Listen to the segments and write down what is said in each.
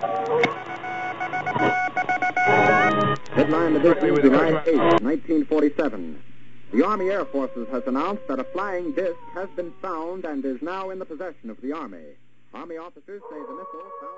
Headline edition, July 8, 1947. The Army Air Forces has announced that a flying disc has been found and is now in the possession of the Army. Army officers say the missile found...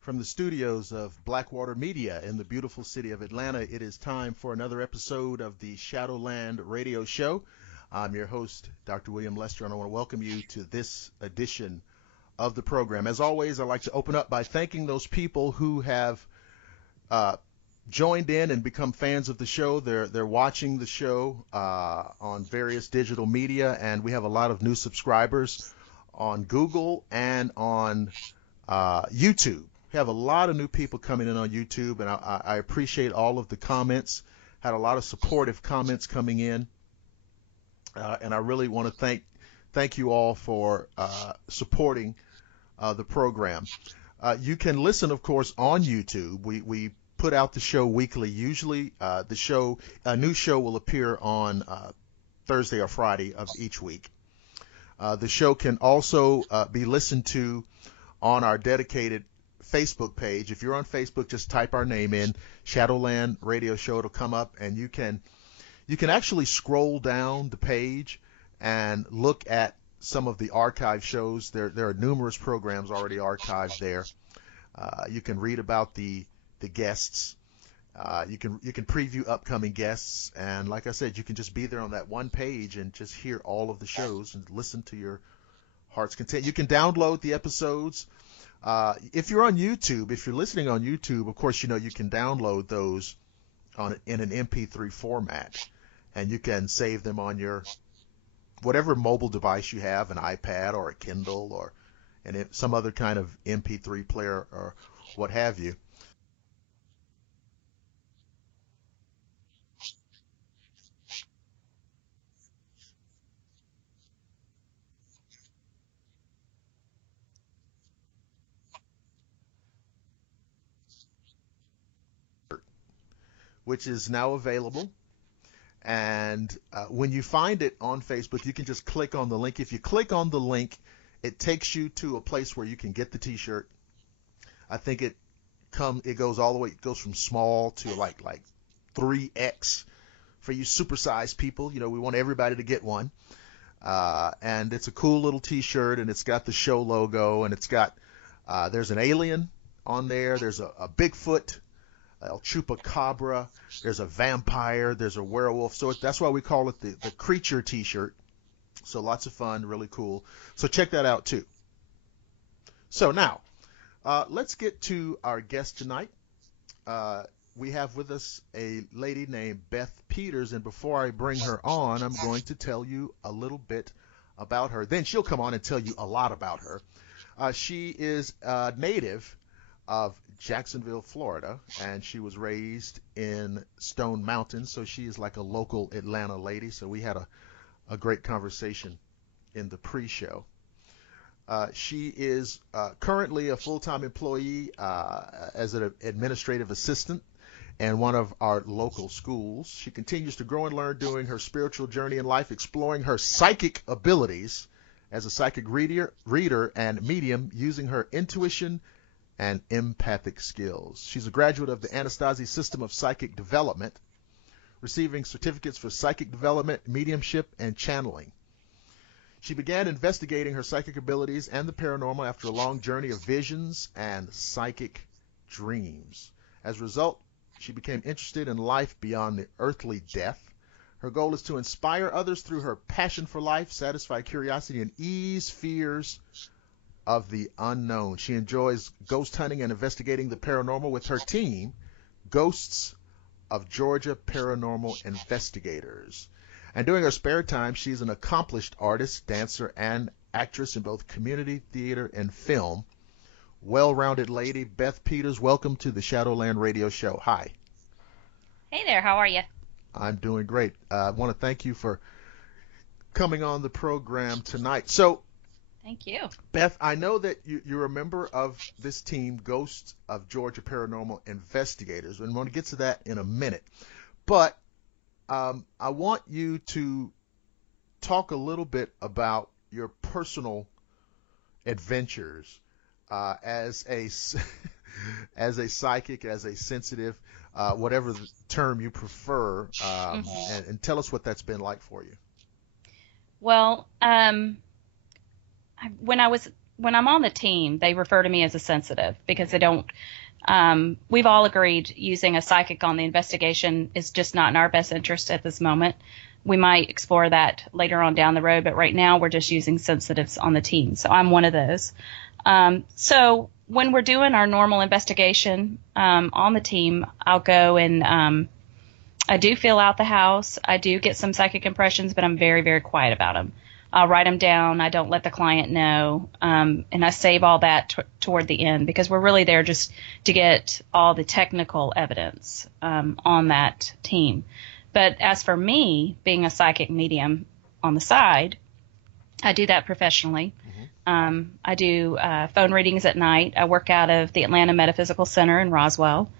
From the studios of Blackwater Media in the beautiful city of Atlanta, it is time for another episode of the Shadowland radio show. I'm your host, Dr. William Lester, and I want to welcome you to this edition of the program. As always, I'd like to open up by thanking those people who have joined in and become fans of the show. They're watching the show on various digital media, and we have a lot of new subscribers on Google and on YouTube. We have a lot of new people coming in on YouTube, and I appreciate all of the comments. Had a lot of supportive comments coming in, and I really want to thank you all for supporting the program. You can listen, of course, on YouTube. We put out the show weekly. Usually, a new show will appear on Thursday or Friday of each week. The show can also be listened to on our dedicated Facebook page. If you're on Facebook, just type our name in, Shadowland Radio Show. It'll come up, and you can actually scroll down the page and look at some of the archive shows. There are numerous programs already archived there. You can read about the guests. You can preview upcoming guests, and like I said, you can just be there on that one page and just hear all of the shows and listen to your heart's content. You can download the episodes. If you're on YouTube, if you're listening on YouTube, of course, you can download those in an MP3 format, and you can save them on your whatever mobile device you have, an iPad or a Kindle or some other kind of MP3 player or what have you. Which is now available, and when you find it on Facebook, you can just click on the link. If you click on the link, it takes you to a place where you can get the T-shirt. I think it goes all the way. It goes from small to like 3X for you supersized people. We want everybody to get one, and it's a cool little T-shirt, and it's got the show logo, and it's got there's an alien on there. There's a Bigfoot. El Chupacabra, there's a vampire, there's a werewolf, so that's why we call it the creature T-shirt. So lots of fun, really cool. So check that out too. So now, let's get to our guest tonight. We have with us a lady named Beth Peters, and before I bring her on, I'm going to tell you a little bit about her. Then she'll come on and tell you a lot about her. She is a native of Jacksonville, Florida, and she was raised in Stone Mountain, so she is like a local Atlanta lady. So we had a great conversation in the pre-show. She is currently a full-time employee as an administrative assistant in one of our local schools. She continues to grow and learn during her spiritual journey in life, exploring her psychic abilities as a psychic reader and medium, using her intuition and empathic skills. She's a graduate of the Anastasi System of Psychic Development, receiving certificates for psychic development, mediumship, and channeling. She began investigating her psychic abilities and the paranormal after a long journey of visions and psychic dreams. As a result, she became interested in life beyond the earthly death. Her goal is to inspire others through her passion for life, satisfy curiosity, and ease fears of the unknown. She enjoys ghost hunting and investigating the paranormal with her team, Ghosts of Georgia Paranormal Investigators. And during her spare time, she's an accomplished artist, dancer, and actress in both community theater and film. Well-rounded lady, Beth Peters, welcome to the Shadowland radio show. Hi. Hey there, how are you? I'm doing great. I want to thank you for coming on the program tonight. So, thank you. Beth, I know that you're a member of this team, Ghosts of Georgia Paranormal Investigators, and I want to get to that in a minute. But I want you to talk a little bit about your personal adventures as a psychic, as a sensitive, whatever the term you prefer, and tell us what that's been like for you. Well, when I'm on the team, they refer to me as a sensitive because they don't. We've all agreed using a psychic on the investigation is just not in our best interest at this moment. We might explore that later on down the road, but right now we're just using sensitives on the team. So I'm one of those. So when we're doing our normal investigation on the team, I'll go and I do fill out the house. I do get some psychic impressions, but I'm very, very quiet about them. I'll write them down. I don't let the client know. And I save all that toward the end because we're really there just to get all the technical evidence on that team. But as for me, being a psychic medium on the side, I do that professionally. Mm-hmm. I do phone readings at night. I work out of the Atlanta Metaphysical Center in Roswell.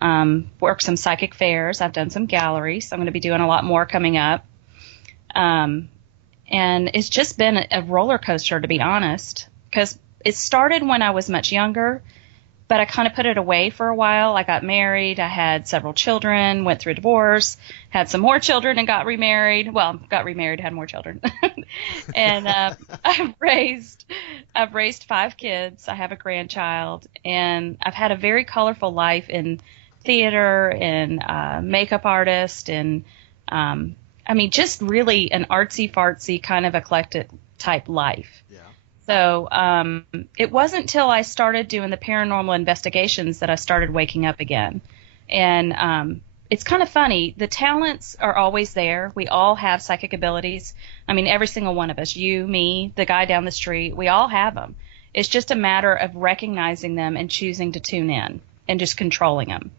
Work some psychic fairs. I've done some galleries. I'm going to be doing a lot more coming up. And it's just been a roller coaster, to be honest, because it started when I was much younger, but I kind of put it away for a while. I got married. I had several children, went through a divorce, had some more children and got remarried. Well, got remarried, had more children. And I've raised 5 kids. I have a grandchild, and I've had a very colorful life in theater and makeup artist and just really an artsy-fartsy kind of eclectic type life. Yeah. So it wasn't till I started doing the paranormal investigations that I started waking up again. And it's kind of funny. The talents are always there. We all have psychic abilities. I mean, every single one of us, you, me, the guy down the street, we all have them. It's just a matter of recognizing them and choosing to tune in and just controlling them.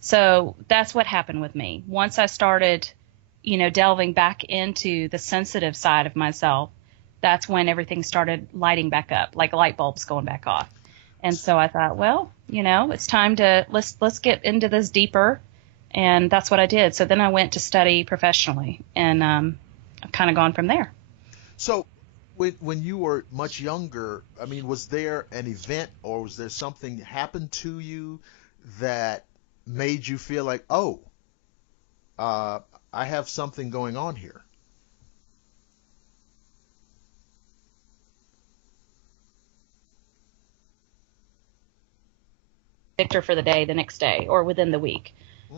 So that's what happened with me. Once I started delving back into the sensitive side of myself, that's when everything started lighting back up, like light bulbs going back off. And so I thought, well, it's time to let's get into this deeper, and that's what I did. So then I went to study professionally, and I've kind of gone from there. So when you were much younger, I mean, was there an event or was there something happened to you that made you feel like, I have something going on here? Victor for the day, the next day, or within the week.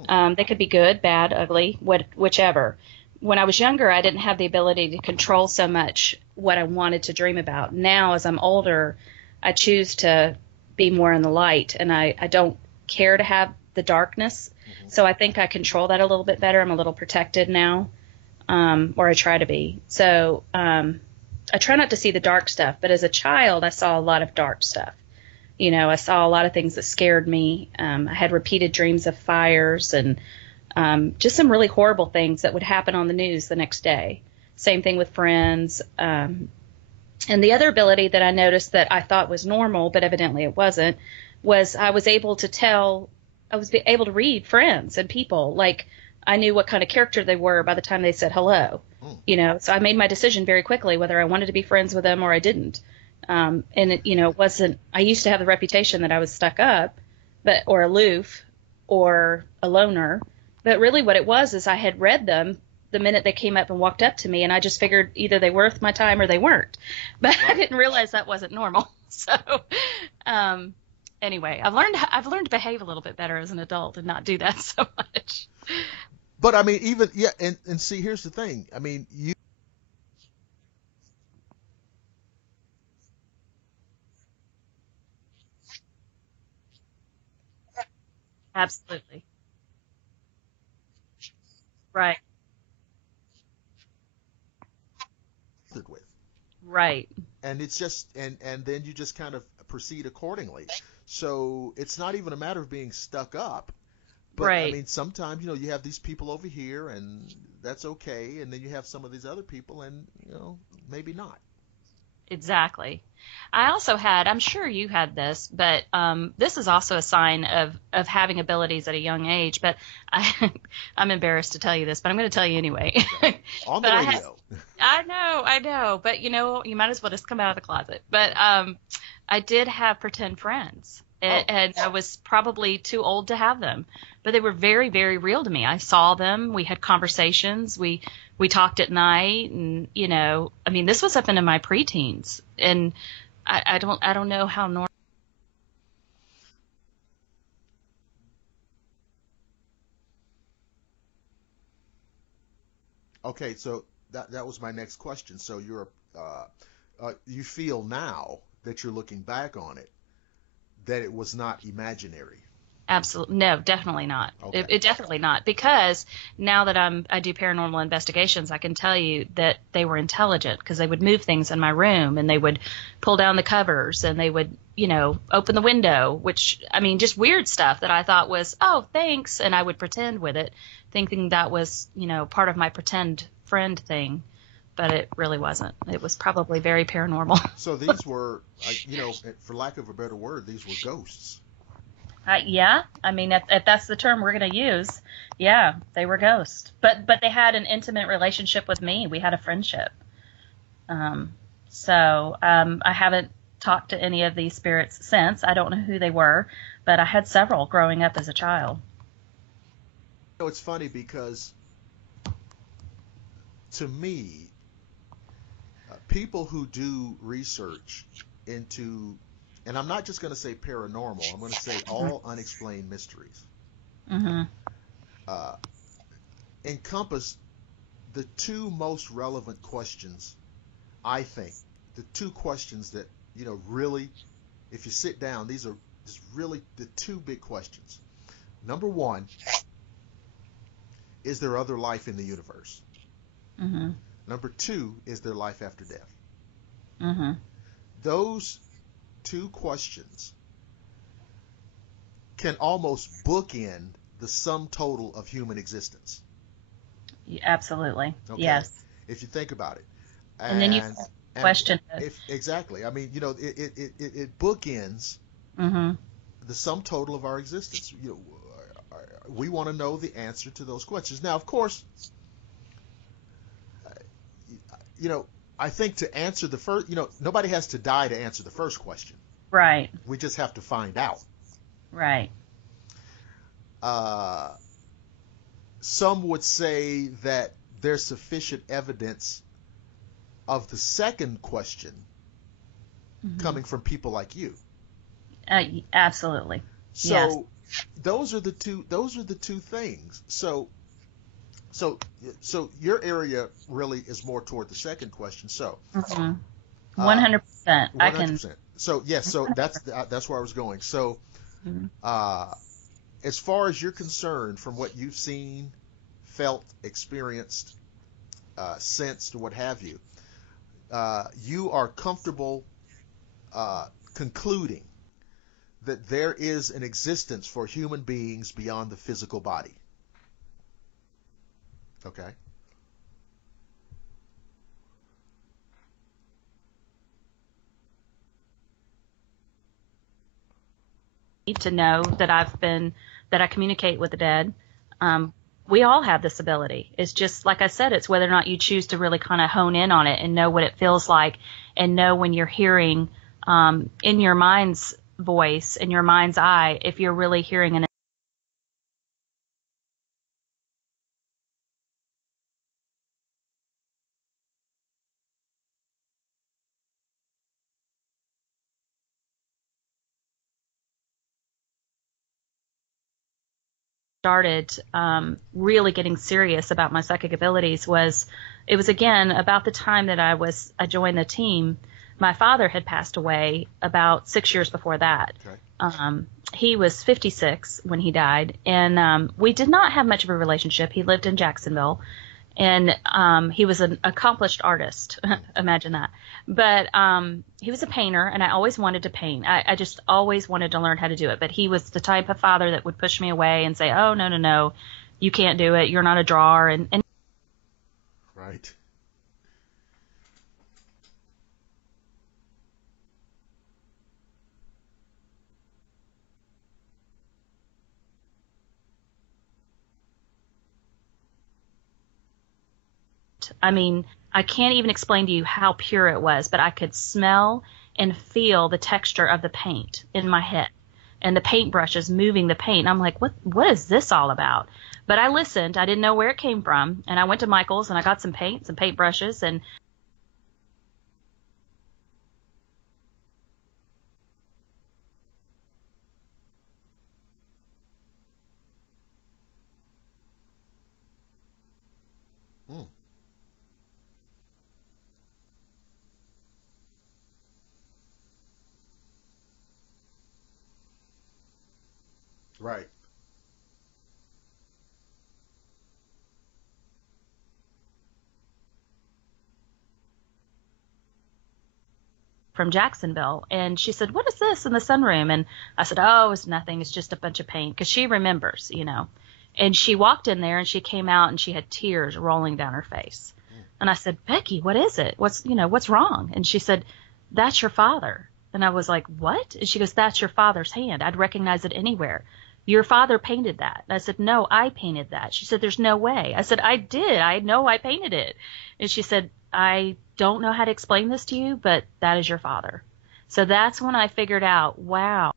They could be good, bad, ugly, whichever. When I was younger, I didn't have the ability to control so much what I wanted to dream about. Now, as I'm older, I choose to be more in the light, and I don't care to have the darkness. Mm-hmm. So I think I control that a little bit better. I'm a little protected now, or I try to be. So I try not to see the dark stuff, but as a child, I saw a lot of dark stuff. I saw a lot of things that scared me. I had repeated dreams of fires and just some really horrible things that would happen on the news the next day. Same thing with friends. And the other ability that I noticed that I thought was normal, but evidently it wasn't, was I was able to read friends and people. Like, I knew what kind of character they were by the time they said hello. So I made my decision very quickly whether I wanted to be friends with them or I didn't. And it, it wasn't, I used to have the reputation that I was stuck up, or aloof, or a loner. But really what it was is I had read them the minute they came up and walked up to me, and I just figured either they were worth my time or they weren't. But I didn't realize that wasn't normal. So, anyway, I've learned to behave a little bit better as an adult and not do that so much. But I mean, even and see, here's the thing. I mean, you. Absolutely. Right. With. Right. And it's just and then you just kind of proceed accordingly. So it's not even a matter of being stuck up, but I Right. mean sometimes you have these people over here and that's okay, and then you have some of these other people and maybe not. Exactly. I also had, I'm sure you had this, but this is also a sign of having abilities at a young age. But I'm embarrassed to tell you this, but I'm going to tell you anyway. Okay. On the But radio. I know. But you might as well just come out of the closet. But I did have pretend friends, and I was probably too old to have them, but they were very, very real to me. I saw them. We had conversations. We talked at night, and I mean, this was up into my preteens, and I don't know how normal. Okay, so that was my next question. So you feel now that you're looking back on it that it was not imaginary. Absolutely. No, definitely not. Okay. It definitely not. Because now that I do paranormal investigations, I can tell you that they were intelligent, because they would move things in my room, and they would pull down the covers, and they would, open the window, which, I mean, just weird stuff that I thought was, oh, thanks. And I would pretend with it, thinking that was, part of my pretend friend thing. But it really wasn't. It was probably very paranormal. So these were, for lack of a better word, these were ghosts. Yeah, I mean, if that's the term we're going to use, yeah, they were ghosts. But they had an intimate relationship with me. We had a friendship. So I haven't talked to any of these spirits since. I don't know who they were, but I had several growing up as a child. It's funny because to me, people who do research into, and I'm not just going to say paranormal, I'm going to say all unexplained mysteries, encompass the two most relevant questions, I think. The two questions that, really, if you sit down, these are just really the two big questions. Number one, is there other life in the universe? Mm-hmm. Number two, is there life after death? Mm-hmm. Those two questions can almost bookend the sum total of human existence. Absolutely. Okay? Yes. If you think about it. And then you question it. Exactly. I mean, it bookends the sum total of our existence. We want to know the answer to those questions. Now, of course, I think to answer the first, nobody has to die to answer the first question. Right. We just have to find out. Right. Some would say that there's sufficient evidence of the second question coming from people like you. Absolutely. So yes. those are the two things. So your area really is more toward the second question. So 100%. 100%. So yes, so that's where I was going. So as far as you're concerned, from what you've seen, felt, experienced, sensed, what have you, you are comfortable concluding that there is an existence for human beings beyond the physical body. Okay. To know that I communicate with the dead. we all have this ability. It's just, like I said, it's whether or not you choose to really kind of hone in on it and know what it feels like and know when you're hearing in your mind's voice, in your mind's eye, if you're really hearing an started really getting serious about my psychic abilities was, it was again about the time that I joined the team. My father had passed away about 6 years before that. Okay. He was 56 when he died, and we did not have much of a relationship. He lived in Jacksonville, and he was an accomplished artist. Imagine that. But he was a painter, and I always wanted to paint. I just always wanted to learn how to do it. But he was the type of father that would push me away and say, "Oh, no, no, no, you can't do it. You're not a drawer." And Right. I mean, I can't even explain to you how pure it was, but I could smell and feel the texture of the paint in my head and the paintbrushes moving the paint. I'm like, what is this all about? But I listened. I didn't know where it came from. And I went to Michael's and I got some paint, some paintbrushes, and Mm. Right. from Jacksonville. And she said, "What is this in the sunroom?" And I said, "Oh, it's nothing. It's just a bunch of paint," because she remembers, you know. And she walked in there and she came out and she had tears rolling down her face. And I said, "Becky, what is it? What's wrong?" And she said, "That's your father." And I was like, "What?" And she goes, "That's your father's hand. I'd recognize it anywhere. Your father painted that." And I said, "No, I painted that." She said, "There's no way." I said, "I did. I know I painted it." And she said, "I don't know how to explain this to you, but that is your father." So that's when I figured out, wow.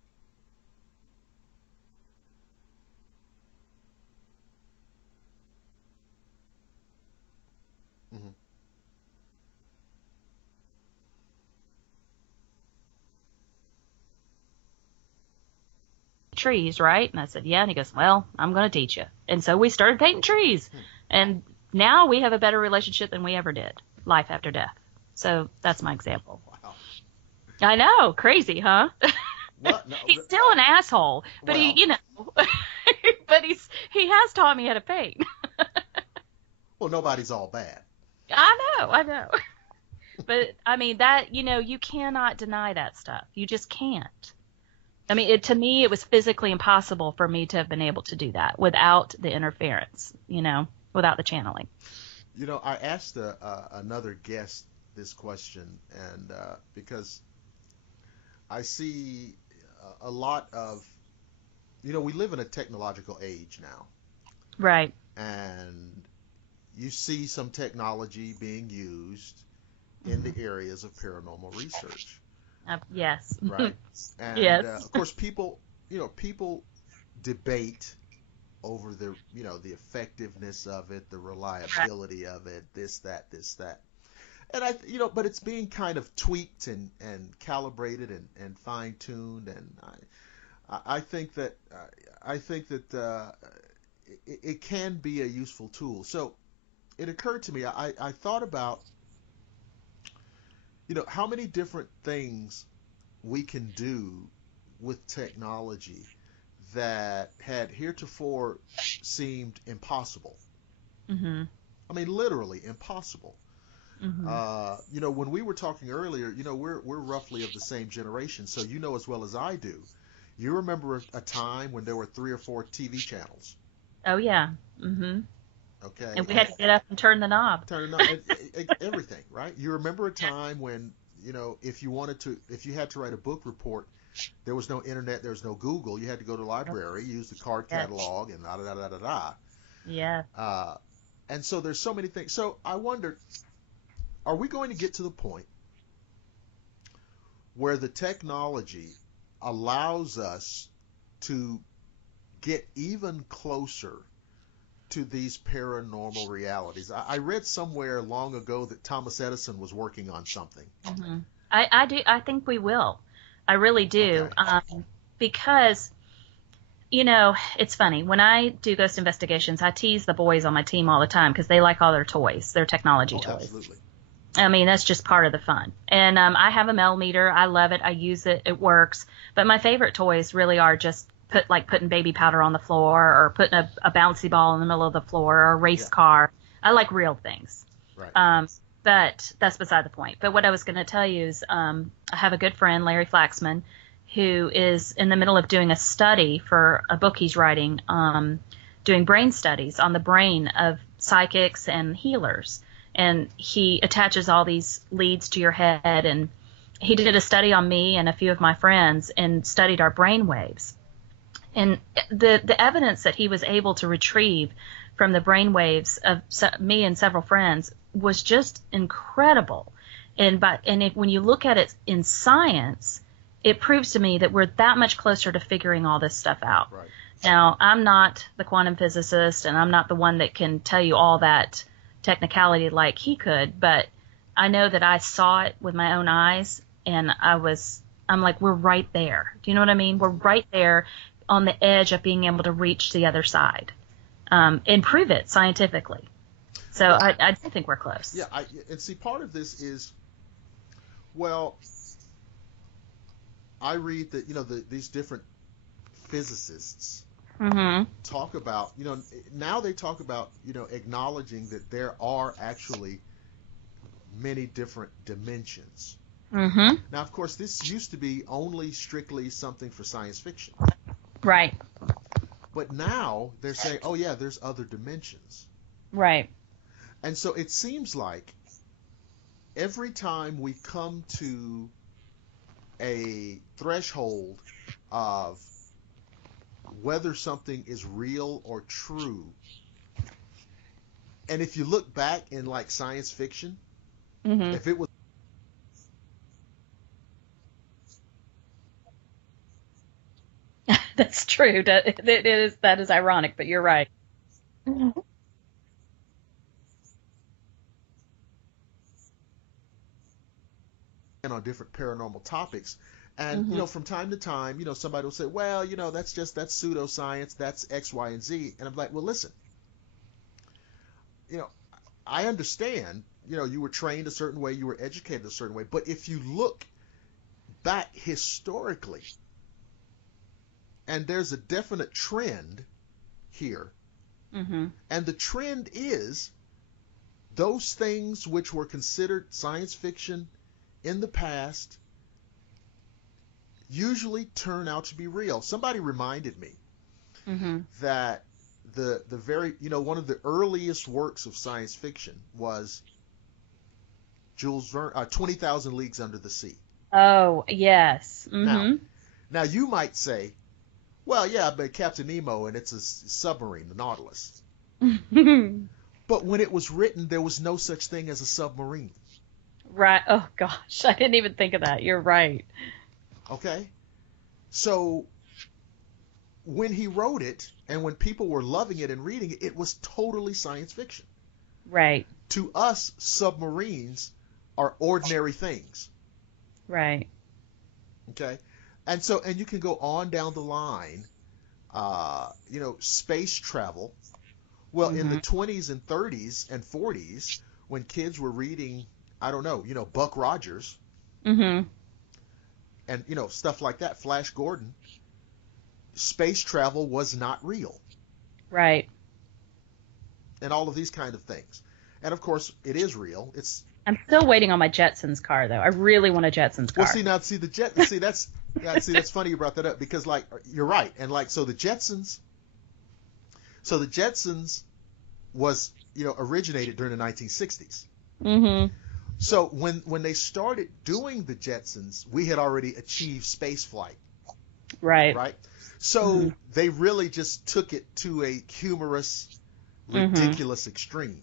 Hmm. Trees, right? And I said, "Yeah." And he goes, "Well, I'm going to teach you." And so we started painting trees. And now we have a better relationship than we ever did, life after death. So that's my example. Wow. I know, crazy, huh? What? No. He's still an asshole, but Well. but he has taught me how to paint. Well, nobody's all bad. I know. But I mean that, you cannot deny that stuff. You just can't. I mean, to me, it was physically impossible for me to have been able to do that without the interference, without the channeling. I asked another guest this question, and because I see a lot of, we live in a technological age now, Right. and you see some technology being used in the areas of paranormal research, Yes. right? And Yes. of course, people debate over the effectiveness of it, the reliability of it, this, that. And but it's being kind of tweaked and calibrated and fine tuned, and I think that it can be a useful tool. So it occurred to me, I thought about how many different things we can do with technology that had heretofore seemed impossible. Mm-hmm. I mean, literally impossible. Mm-hmm. When we were talking earlier, we're roughly of the same generation, so you know as well as I do. You remember a time when there were 3 or 4 TV channels. Oh yeah. Mm-hmm. Okay, And we had to get up and turn the knob. turn it on, everything, right? You remember a time when if you had to write a book report, there was no internet, there was no Google. You had to go to the library, use the card Yes. catalog, and da da da da da. Yeah. And so there's so many things. So I wondered, are we going to get to the point where the technology allows us to get even closer to these paranormal realities? I read somewhere long ago that Thomas Edison was working on something. Mm-hmm. I do. I think we will. I really do. Okay. Because, it's funny. When I do ghost investigations, I tease the boys on my team all the time because they like all their toys, their technology toys. Absolutely. I mean, that's just part of the fun. And I have a Mel meter. I love it. I use it. It works. But my favorite toys really are just putting baby powder on the floor, or putting a bouncy ball in the middle of the floor, or a race car. I like real things. Right. But that's beside the point. But what I was going to tell you is I have a good friend, Larry Flaxman, who is in the middle of doing a study for a book he's writing, doing brain studies on the brain of psychics and healers. And he attaches all these leads to your head. And he did a study on me and a few of my friends and studied our brain waves. And the evidence that he was able to retrieve from the brain waves of me and several friends was just incredible. And when you look at it in science, it proves to me that we're that much closer to figuring all this stuff out. Right. Now, I'm not the quantum physicist, and I'm not the one that can tell you all that technicality like he could, but I know that I saw it with my own eyes, and I'm like, we're right there. Do you know what I mean? We're right there on the edge of being able to reach the other side, and prove it scientifically. So I do think we're close. Yeah, and see, part of this is, well, I read that, these different physicists talk about, now they talk about, acknowledging that there are actually many different dimensions. Mm-hmm. Now, of course, this used to be only strictly something for science fiction. Right. But now they're saying, oh, yeah, there's other dimensions. Right. And so it seems like every time we come to a threshold of whether something is real or true, and if you look back in like science fiction, if it was That's true. That is ironic, but you're right. on different paranormal topics, and from time to time, somebody will say, well, that's pseudoscience, that's X, Y, and Z, and I'm like, well, listen, I understand, you were trained a certain way, you were educated a certain way, but if you look back historically, and there's a definite trend here, and the trend is those things which were considered science fiction in the past usually turn out to be real. Somebody reminded me that the very, one of the earliest works of science fiction was Jules Verne, 20,000 Leagues Under the Sea. Oh, yes. Now you might say, well, yeah, but Captain Nemo, and it's a submarine, the Nautilus. But when it was written, there was no such thing as a submarine. Right. Oh, gosh. I didn't even think of that. You're right. Okay. So when he wrote it, and when people were loving it and reading it, it was totally science fiction. Right. To us, submarines are ordinary things. Right. Okay. And so, and you can go on down the line, space travel. Well, in the 20s and 30s and 40s, when kids were reading, I don't know, Buck Rogers, and, stuff like that, Flash Gordon, space travel was not real. Right. And all of these kind of things. And of course, it is real. I'm still waiting on my Jetsons car, though. I really want a Jetsons car. Well, that's funny you brought that up, because like, you're right. And like, so the Jetsons was, originated during the 1960s. So when they started doing the Jetsons, we had already achieved space flight. Right. Right. So they really just took it to a humorous ridiculous extreme.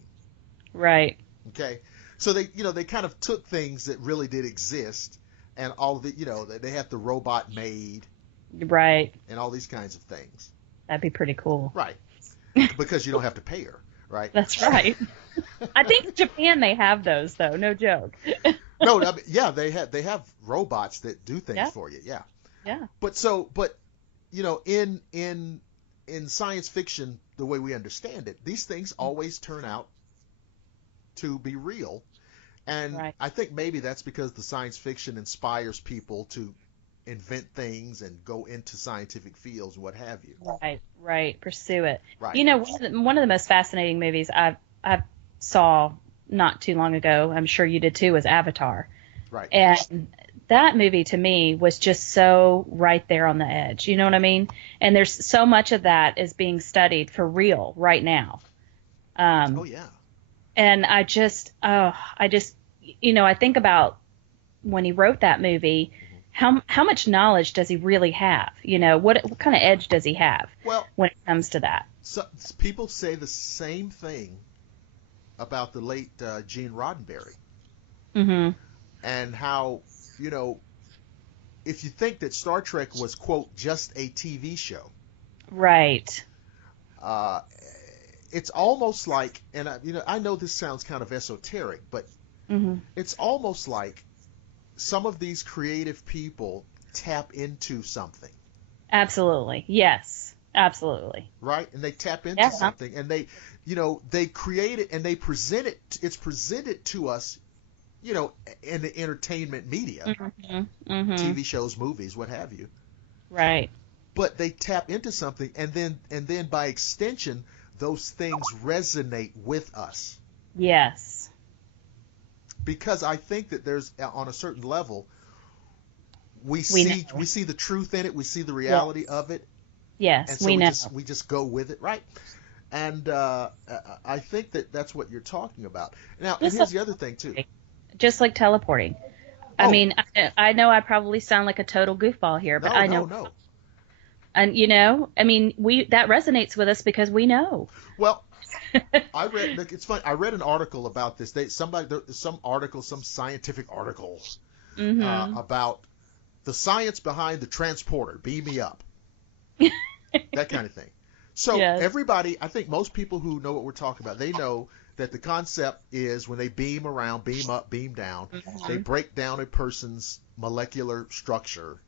Right. Okay. So they kind of took things that really did exist, and all of it, they have the robot maid. Right. And all these kinds of things. That'd be pretty cool. Right. Because you don't have to pay her, right? That's right. I think in Japan they have those though, no joke. No, I mean, yeah, they have robots that do things for you, yeah. Yeah. But in science fiction, the way we understand it, these things always turn out to be real. And right. I think maybe that's because the science fiction inspires people to invent things and go into scientific fields and what have you. Right. Pursue it. Right. One of the most fascinating movies I saw not too long ago, I'm sure you did too, was Avatar. Right. And that movie to me was just so right there on the edge. You know what I mean? And there's so much of that is being studied for real right now. Oh yeah. And I think about when he wrote that movie, how much knowledge does he really have? What kind of edge does he have when it comes to that? So people say the same thing about the late Gene Roddenberry. Mm-hmm. And how, if you think that Star Trek was, quote, just a TV show. Right. It's almost like, and I know this sounds kind of esoteric, but it's almost like some of these creative people tap into something. Absolutely. Yes. Absolutely. Right? And they tap into something, and they create it, and they present it. It's presented to us, in the entertainment media, TV shows, movies, what have you. Right. But they tap into something, and then by extension, those things resonate with us. Yes. Because I think that there's, on a certain level, we see the truth in it, we see the reality of it. Yes, and so we just go with it, right? And I think that's what you're talking about. Now, and here's the other thing too. Just like teleporting. I mean, I know I probably sound like a total goofball here, but I know. No. And I mean, that resonates with us because we know. Well, it's funny. I read an article about this. Some scientific article about the science behind the transporter. Beam me up. That kind of thing. So everybody, I think most people who know what we're talking about, they know that the concept is when they beam around, beam up, beam down, they break down a person's molecular structure.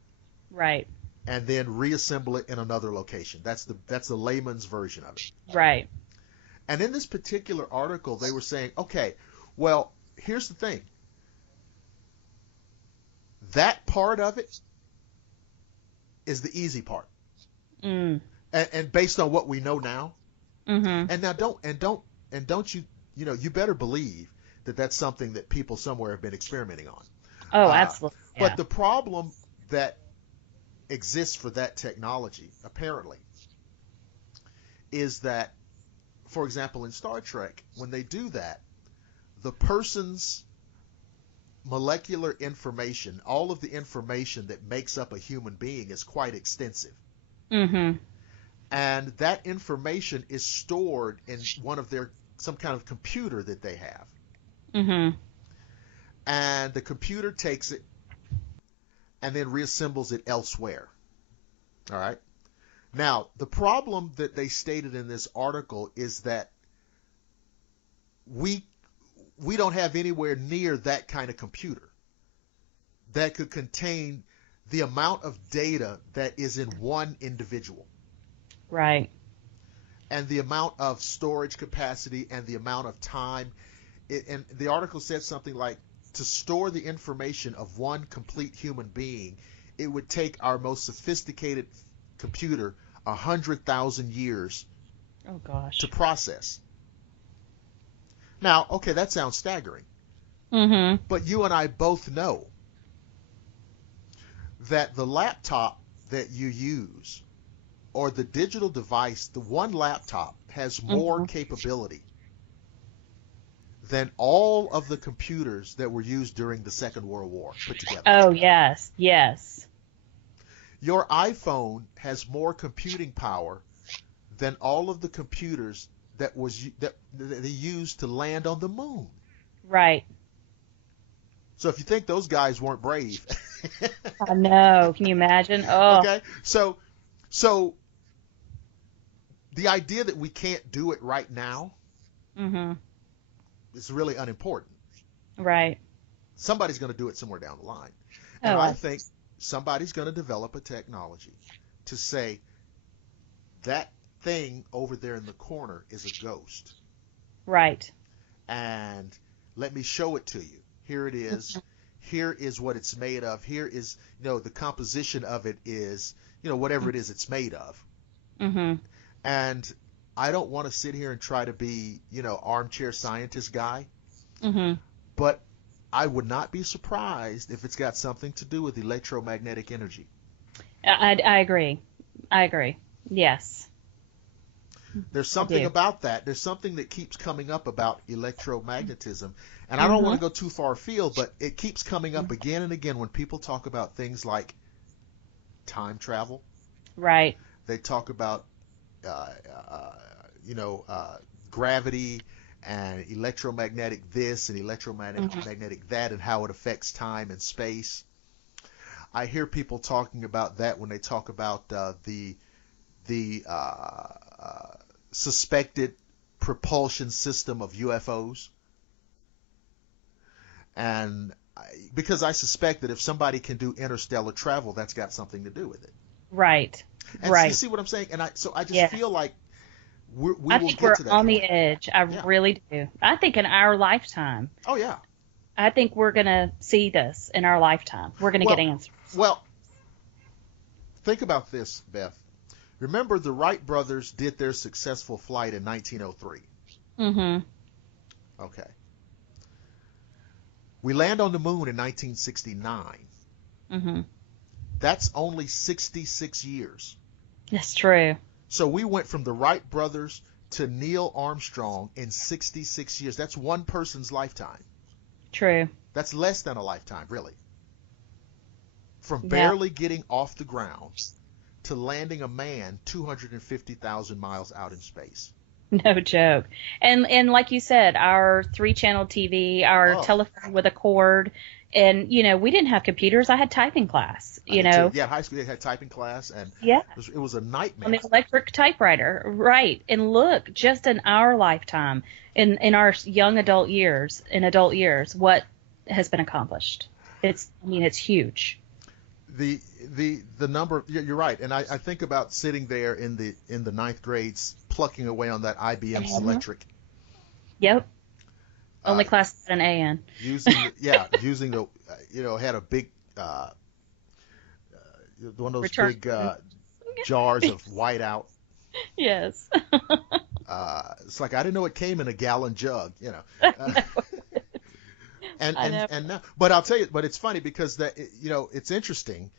Right. And then reassemble it in another location. That's the layman's version of it. Right. And in this particular article, they were saying, okay, well, here's the thing. That part of it is the easy part. And based on what we know now. And now don't you you better believe that that's something that people somewhere have been experimenting on. Oh, absolutely. Yeah. But the problem that exists for that technology, apparently, is that, for example, in Star Trek, when they do that, the person's molecular information, all of the information that makes up a human being is quite extensive. And that information is stored in some kind of computer that they have. And the computer takes it and then reassembles it elsewhere. All right. Now, the problem that they stated in this article is that we don't have anywhere near that kind of computer that could contain the amount of data that is in one individual. Right. And the amount of storage capacity and the amount of time. And the article said something like, to store the information of one complete human being, it would take our most sophisticated computer 100,000 years to process. Now, okay, that sounds staggering. But you and I both know that the laptop that you use, or the digital device, the one laptop has more capability than all of the computers that were used during the Second World War put together. Oh, yes, yes. Your iPhone has more computing power than all of the computers that they used to land on the moon. Right. So if you think those guys weren't brave, I know. Can you imagine? Oh. okay. So the idea that we can't do it right now is really unimportant. Right. Somebody's going to do it somewhere down the line. And Oh, I think somebody's going to develop a technology to say that thing over there in the corner is a ghost. right. And let me show it to you. Here it is. Here is what it's made of. Here is, the composition of it is, whatever it is it's made of. Mm-hmm. And I don't want to sit here and try to be, armchair scientist guy. Mm-hmm. But I would not be surprised if it's got something to do with electromagnetic energy. I agree. Yes. There's something about that. There's something that keeps coming up about electromagnetism. And I don't want to go too far afield, but it keeps coming up again and again when people talk about things like time travel. Right. They talk about, gravity and electromagnetic this and electromagnetic that and how it affects time and space. I hear people talking about that when they talk about the suspected propulsion system of UFOs. And because I suspect that if somebody can do interstellar travel, that's got something to do with it. Right. And right. you see what I'm saying? And I just feel like we I will think get we're to that on point. the edge. I really do. I think in our lifetime. Oh, yeah. I think we're going to see this in our lifetime. We're going to get answers. Well, think about this, Beth. Remember the Wright brothers did their successful flight in 1903. Mm-hmm. Okay. We land on the moon in 1969. Mm-hmm. That's only 66 years. That's true. So we went from the Wright brothers to Neil Armstrong in 66 years. That's one person's lifetime. True. That's less than a lifetime, really. From barely getting off the ground to landing a man 250,000 miles out in space. No joke. And like you said, our 3-channel TV, our telephone with a cord, and we didn't have computers. I had typing class. Yeah, high school they had typing class, and it was a nightmare. On the electric typewriter, right? And look, just in our lifetime, in our young adult years, what has been accomplished? It's huge. The number, you're right, and I think about sitting there in the ninth grades plucking away on that IBM Selectric. Yep. Only class an A in. Using the had a big one of those big jars of whiteout. Yes. It's like I didn't know it came in a gallon jug, And now, but I'll tell you, but it's funny because it's interesting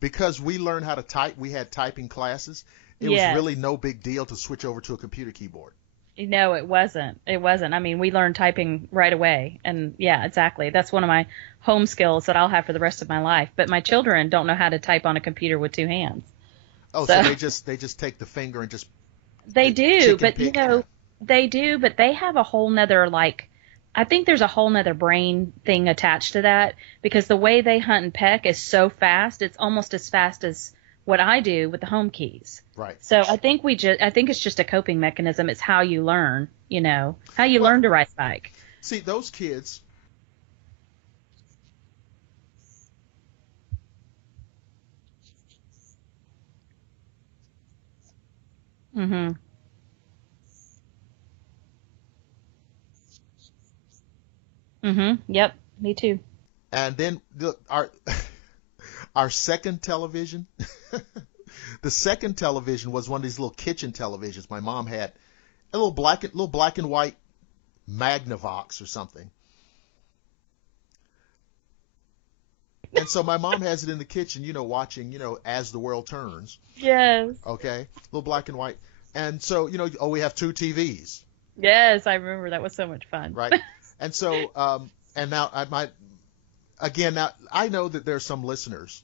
because we learned how to type. We had typing classes. It was really no big deal to switch over to a computer keyboard. No, it wasn't. I mean, we learned typing right away. And yeah, exactly. That's one of my home skills that I'll have for the rest of my life. But my children don't know how to type on a computer with 2 hands. Oh, so they just take the finger and just. They do, but they do, but they have a whole nother I think there's a whole nother brain thing attached to that because the way they hunt and peck is so fast. It's almost as fast as what I do with the home keys. Right. So I think it's just a coping mechanism. It's how you learn, how you learn to ride a bike. See, those kids. Mm-hmm. Mm-hmm. Yep. Me too. And then our second television, the second television was one of these little kitchen televisions. My mom had a little black and white Magnavox or something. And so my mom has it in the kitchen, watching, As the World Turns. Yes. Okay. Little black and white. And so, we have 2 TVs. Yes, I remember that was so much fun. Right. And so, and now now I know that there's some listeners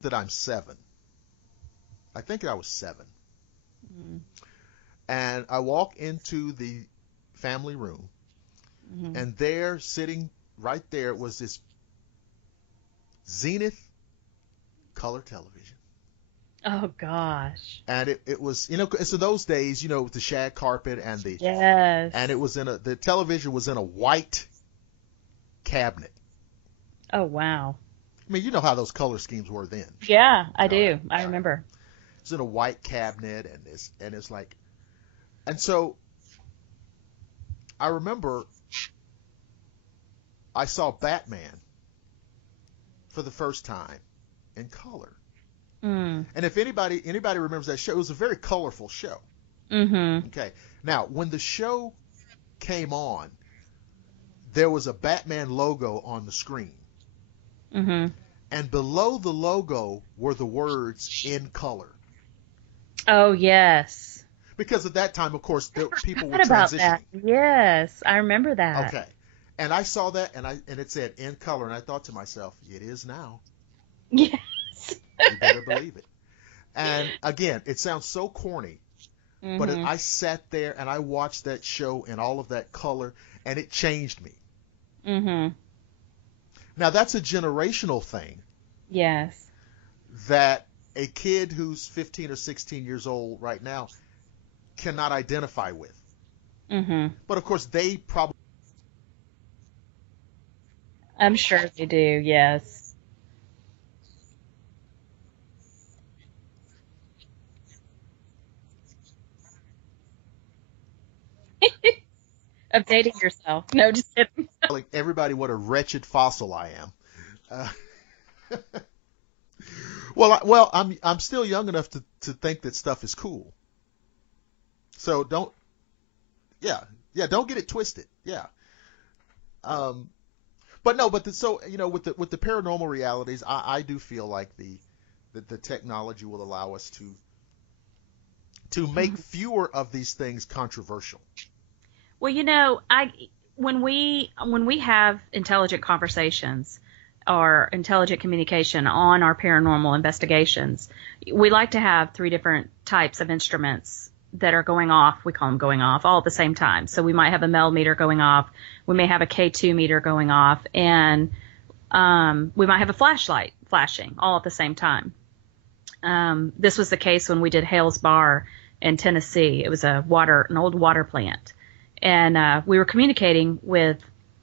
that I'm 7. I think I was 7. Mm-hmm. And I walk into the family room, Mm-hmm. and there, sitting right there, was this Zenith color television. Oh gosh. And it was, so those days, with the shag carpet and Yes. and it was the television was in a white cabinet. Oh wow. I mean, you know how those color schemes were then. Yeah, I do. I remember. It's in a white cabinet, and it's like, and so I remember I saw Batman for the first time in color. Mm. And if anybody remembers that show, it was a very colorful show. Mm-hmm. Okay. Now, when the show came on, there was a Batman logo on the screen. Mm-hmm. And below the logo were the words "in color." Oh yes. Because at that time, of course, people were What about transitioning. that? Yes, I remember that. Okay. And I saw that, and it said "in color," and I thought to myself, it is now. Yes. You better believe it. And again, it sounds so corny, Mm-hmm. but I sat there and I watched that show in all of that color, and it changed me. Mm-hmm. Now, that's a generational thing Yes. that a kid who's 15 or 16 years old right now cannot identify with. Mm-hmm. But of course, they probably. I'm sure they do. Yes. Updating yourself. No, just kidding. Telling everybody what a wretched fossil I am. Well, I'm still young enough to think that stuff is cool. So don't get it twisted. Yeah. But no, with the paranormal realities, I do feel like the technology will allow us to make fewer of these things controversial. Well, when we have intelligent conversations or intelligent communication on our paranormal investigations, we like to have 3 different types of instruments that are going off. We call them going off all at the same time. So we might have a Mel meter going off. We may have a K2 meter going off, and we might have a flashlight flashing all at the same time. This was the case when we did Hale's Bar in Tennessee. It was an old water plant. And we were communicating with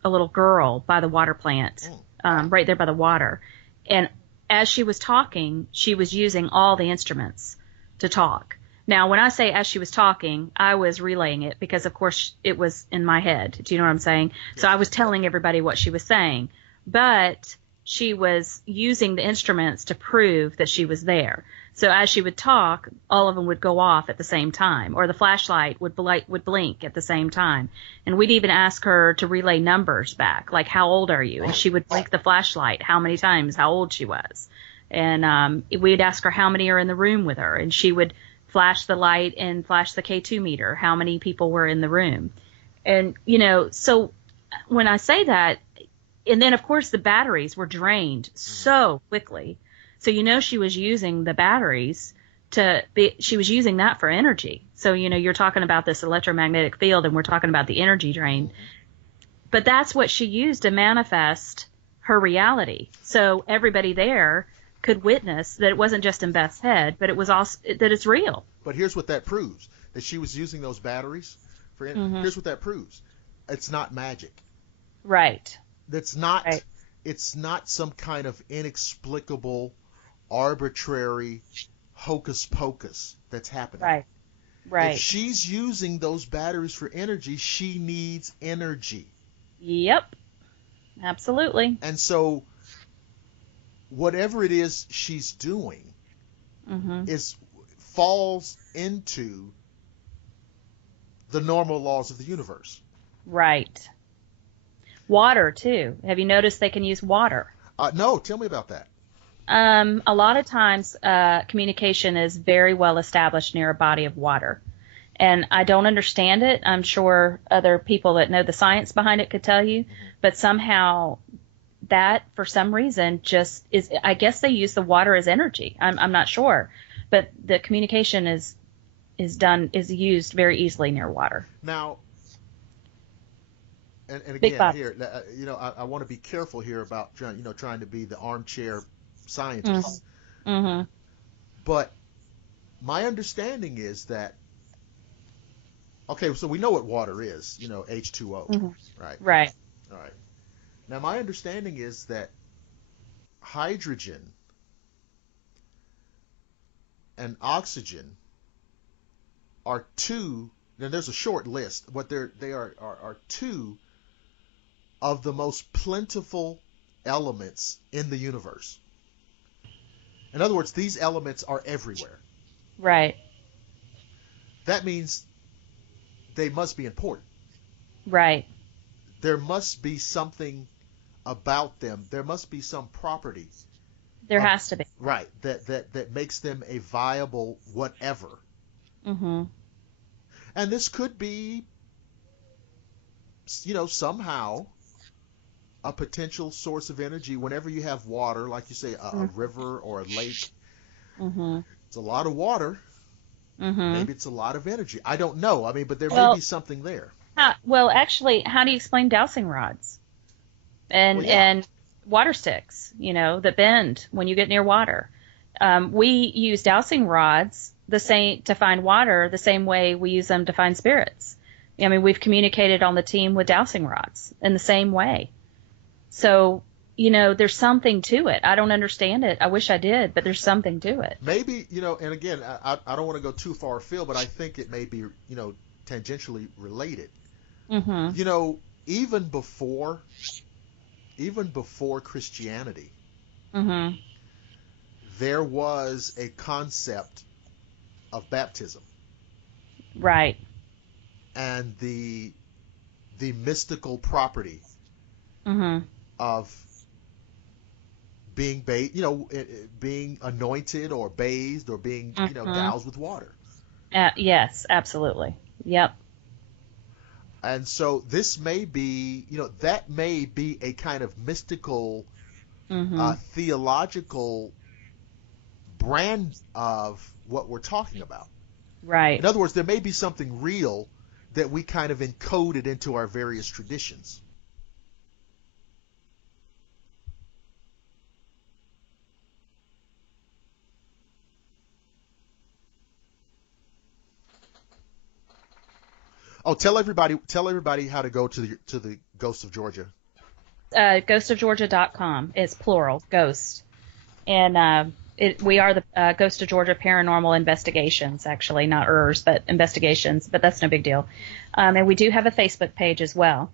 a little girl by the water plant, right there by the water. And as she was talking, she was using all the instruments to talk. Now, when I say as she was talking, I was relaying it because, of course, it was in my head. Do you know what I'm saying? So I was telling everybody what she was saying. But she was using the instruments to prove that she was there. So as she would talk, all of them would go off at the same time, or the flashlight would blink at the same time. And we'd even ask her to relay numbers back, like, how old are you? And she would blink the flashlight how many times, how old she was. And we'd ask her how many are in the room with her, and she would flash the light and flash the K2 meter, how many people were in the room. And, so when I say that, and then, of course, the batteries were drained so quickly. So, she was using the batteries she was using that for energy. So, you're talking about this electromagnetic field, and we're talking about the energy drain. But that's what she used to manifest her reality. So everybody there could witness that it wasn't just in Beth's head, but it was also that it's real. But here's what that proves, that she was using those batteries for Here's what that proves. It's not magic. Right. That's not right. It's not some kind of inexplicable, arbitrary hocus pocus that's happening. Right. If she's using those batteries for energy, she needs energy. Yep. Absolutely. And so whatever it is she's doing falls into the normal laws of the universe. Right. Water, too. Have you noticed they can use water? No, tell me about that. A lot of times communication is very well established near a body of water. And I don't understand it. I'm sure other people that know the science behind it could tell you. But somehow that for some reason just is, I guess they use the water as energy. I'm not sure, but the communication is used very easily near water. Now, and Big again, Bob. here, I want to be careful here about trying to be the armchair scientist. Mm-hmm. But my understanding is that, okay, so we know what water is, H2O, Mm-hmm. right? Right. All right. Now, my understanding is that hydrogen and oxygen are two. Now, there's a short list, but they are two of the most plentiful elements in the universe. In other words, these elements are everywhere. Right. That means they must be important. Right. There must be something about them. There must be some property. There has to be. Right. That makes them a viable whatever. Mm-hmm. And this could be, somehow a potential source of energy whenever you have water, like you say, a river or a lake. Mm-hmm. It's a lot of water. Mm-hmm. Maybe it's a lot of energy. I don't know. I mean, but there may be something there. Well, actually, how do you explain dowsing rods and water sticks, that bend when you get near water? We use dowsing rods to find water the same way we use them to find spirits. I mean, we've communicated on the team with dowsing rods in the same way. So, there's something to it. I don't understand it. I wish I did, but there's something to it. Maybe, and again, I don't want to go too far afield, but I think it may be, tangentially related. Mm-hmm. Even before Christianity, Mm-hmm. there was a concept of baptism. Right. And the mystical property Mm-hmm. of being being anointed or bathed or being, doused with water. Yes, absolutely. Yep. And so this may be, that may be a kind of mystical, theological brand of what we're talking about. Right. In other words, there may be something real that we kind of encoded into our various traditions. Oh, tell everybody how to go to the Ghost of Georgia. Ghostofgeorgia.com. It's plural, ghost. And we are the Ghost of Georgia Paranormal Investigations, actually, not ERS, but investigations, but that's no big deal. And we do have a Facebook page as well.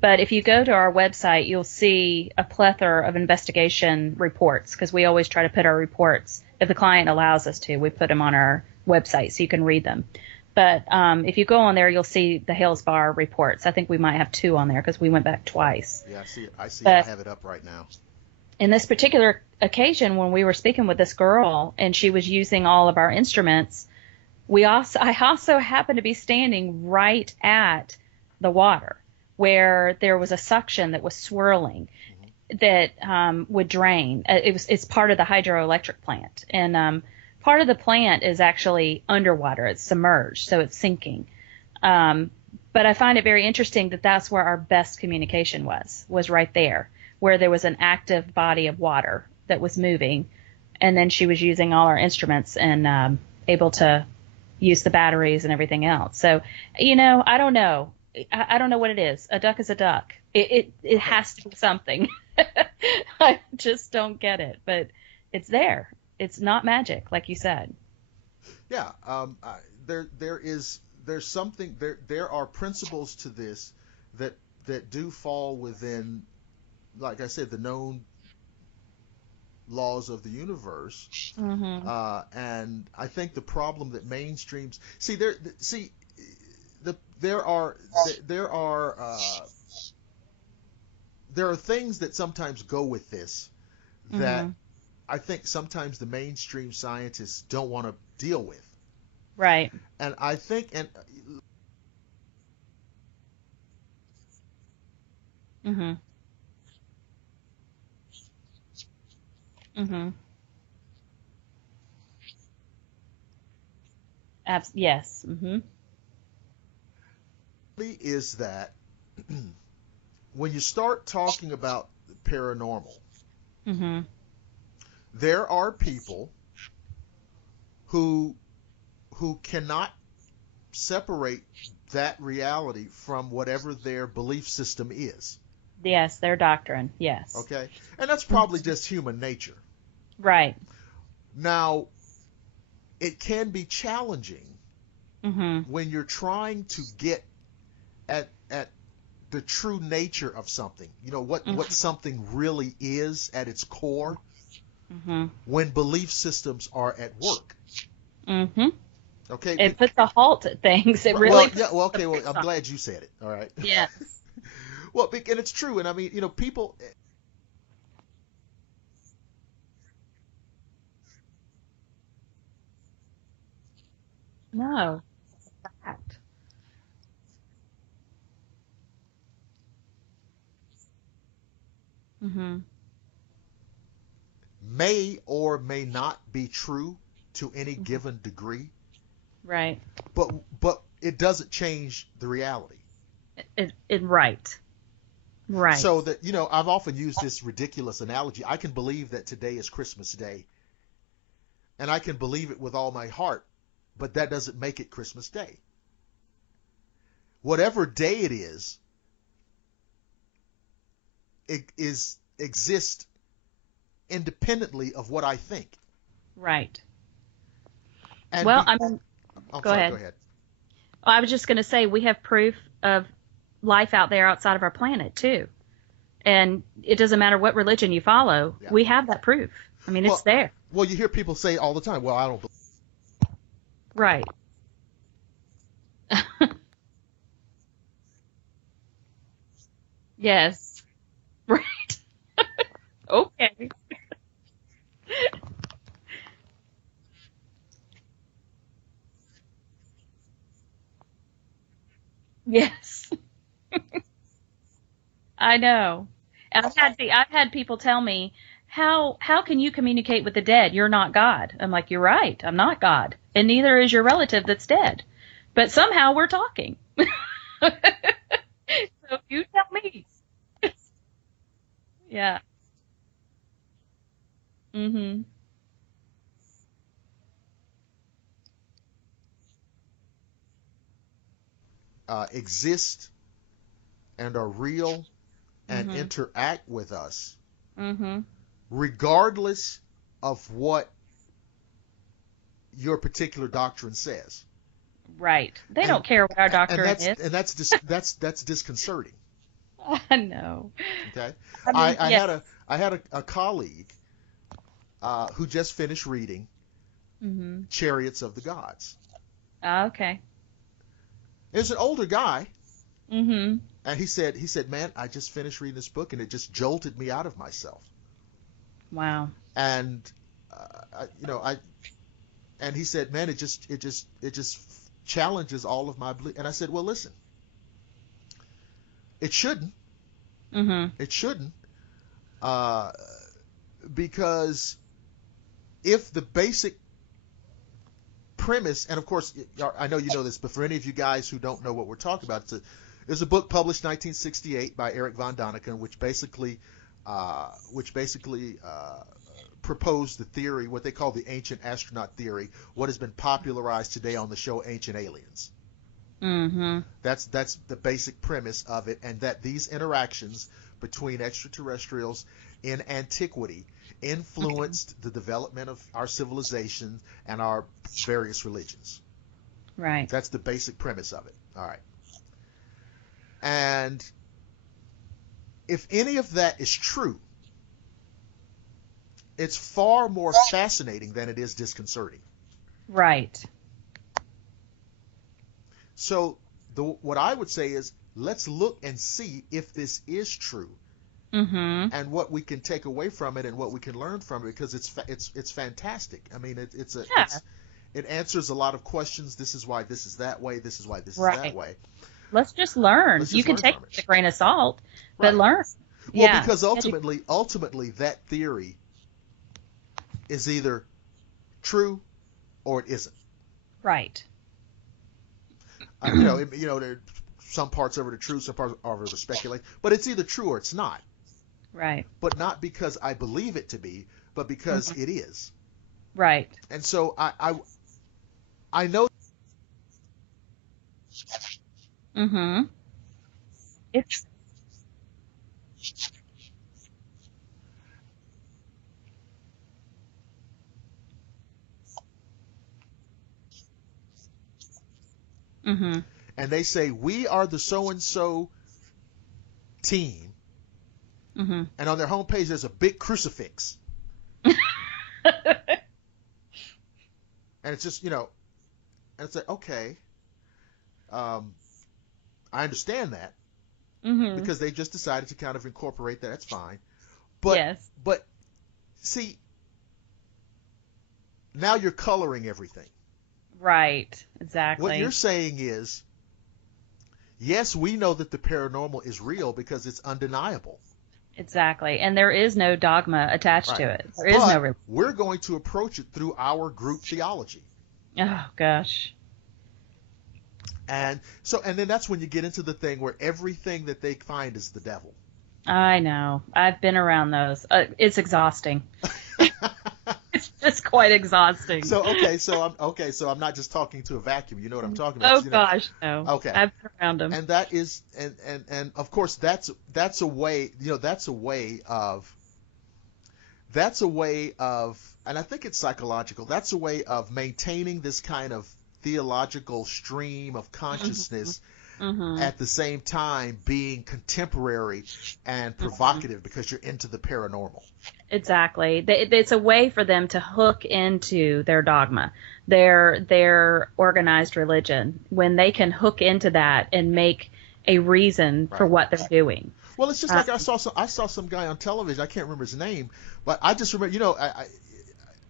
But if you go to our website, you'll see a plethora of investigation reports, because we always try to put our reports, if the client allows us to, we put them on our website so you can read them. But if you go on there, you'll see the Hales Bar reports. I think we might have 2 on there because we went back twice. Yeah, I see. But I have it up right now. In this particular occasion, when we were speaking with this girl and she was using all of our instruments, I also happened to be standing right at the water where there was a suction that was swirling that would drain. It's part of the hydroelectric plant, and part of the plant is actually underwater. It's submerged, so it's sinking. But I find it very interesting that that's where our best communication was right there, where there was an active body of water that was moving, and then she was using all our instruments and able to use the batteries and everything else. So, I don't know. I don't know what it is. A duck is a duck. It has to be something. I just don't get it, but it's there. It's not magic, like you said. Yeah, there's something there. There are principles to this that do fall within, like I said, the known laws of the universe. Mm-hmm. And I think the problem that mainstreams there are things that sometimes go with this that I think sometimes the mainstream scientists don't want to deal with. Right. And I think, Mm-hmm. Yes. Mm-hmm. Is that when you start talking about paranormal, Mm-hmm. there are people who cannot separate that reality from whatever their belief system is. Yes, their doctrine. Yes. Okay? And that's probably just human nature. Right. Now, it can be challenging Mm-hmm. when you're trying to get at the true nature of something. You know, what something really is at its core Mm-hmm. when belief systems are at work. Mm-hmm. Okay? It puts a halt at things. It really well, puts yeah, well, okay, a well, fix I'm on glad you said it. All right. it. Yes. Well, and it's true. And I mean, people. No. Fact. Mm-hmm. May or may not be true to any given degree, Right. but it doesn't change the reality. Right. Right. So that I've often used this ridiculous analogy. I can believe that today is Christmas Day, and I can believe it with all my heart, but that doesn't make it Christmas Day. Whatever day it exists independently of what I think. Right. And Well, I mean, I'm go sorry, ahead. go ahead. I was just going to say we have proof of life out there outside of our planet too, and it doesn't matter what religion you follow. Yeah. We have that proof. I mean, it's there. Well, you hear people say all the time, "Well, I don't believe." Right. Yes. Right. Okay. Yes. I know. And I've had people tell me, how can you communicate with the dead? You're not God. I'm like, you're right. I'm not God, and neither is your relative that's dead. But somehow we're talking. So you tell me. Yeah. Mhm. Exist and are real and Mhm. interact with us, Mhm. regardless of what your particular doctrine says. Right. They And don't care what our and doctrine that's is. and that's disconcerting. I know. Okay, I mean, I yes. had a colleague who just finished reading Mhm. Chariots of the Gods. Okay. It was an older guy, Mhm. and he said, "Man, I just finished reading this book, and it just jolted me out of myself." Wow. And I and he said, "Man, it just challenges all of my belief." And I said, "Well, listen, it shouldn't. Mhm. It shouldn't, uh, because if the basic premise, and of course, I know you know this, but for any of you guys who don't know what we're talking about, there's a book published 1968 by Eric von Däniken, which basically proposed the theory, what they call the ancient astronaut theory, what has been popularized today on the show Ancient Aliens. Mhm. That's the basic premise of it, and that these interactions between extraterrestrials in antiquity influenced the development of our civilization and our various religions. Right. That's the basic premise of it. All right. And if any of that is true, it's far more fascinating than it is disconcerting. Right. So what I would say is, let's look and see if this is true, Mhm. and what we can take away from it and what we can learn from it, because it's fantastic. I mean, Yeah. it answers a lot of questions. This is why this is that way. This is why this is that Right. way. Let's just learn. Let's You just can learn take from it it. with a grain of salt, but Right. learn. Well, Yeah. because ultimately that theory is either true or it isn't. Right. There some parts of it are true, some parts of it are speculation, but it's either true or it's not. Right. But not because I believe it to be, but because it is. Right. And so I know. Mm-hmm. It's. Mm-hmm. And they say, we are the so-and-so team. Mm-hmm. And on their homepage, there's a big crucifix. And it's just, and it's like, okay, I understand that, because they just decided to kind of incorporate that. That's fine. But, yes. But see, now you're coloring everything. Right. Exactly. What you're saying is, yes, we know that the paranormal is real because it's undeniable. Exactly. And there is no dogma attached to it. There is no. We're going to approach it through our group theology. Oh, gosh. And then that's when you get into the thing where everything that they find is the devil. I know. I've been around those. It's exhausting. It's just quite exhausting. So I'm not just talking to a vacuum. You know what I'm talking about? Oh gosh, no. Okay. I've been around them. And that is, and of course that's a way. That's a way of, and I think it's psychological. That's a way of maintaining this kind of theological stream of consciousness. At the same time being contemporary and provocative, because you're into the paranormal. Exactly. It's a way for them to hook into their dogma, their organized religion, when they can hook into that and make a reason for what they're doing. Well, it's just like I saw some guy on television. I can't remember his name, but I just remember,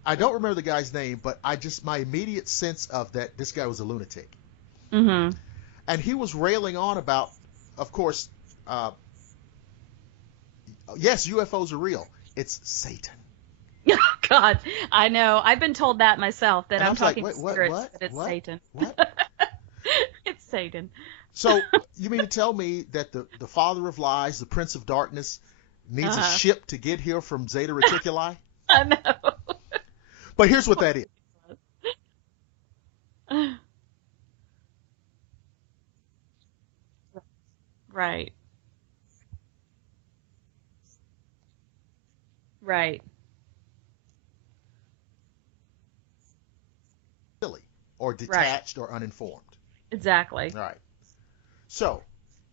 I don't remember the guy's name, but my immediate sense of that, this guy was a lunatic. Mm-hmm. And he was railing on about, of course, yes, UFOs are real. It's Satan. Oh, God, I know. I've been told that myself, that I'm talking like, spirits, but it's Satan. What? It's Satan. So you mean to tell me that the father of lies, the prince of darkness, needs a ship to get here from Zeta Reticuli? I know. But here's what that is. Right. Right. Silly or detached or uninformed. Exactly. All right. So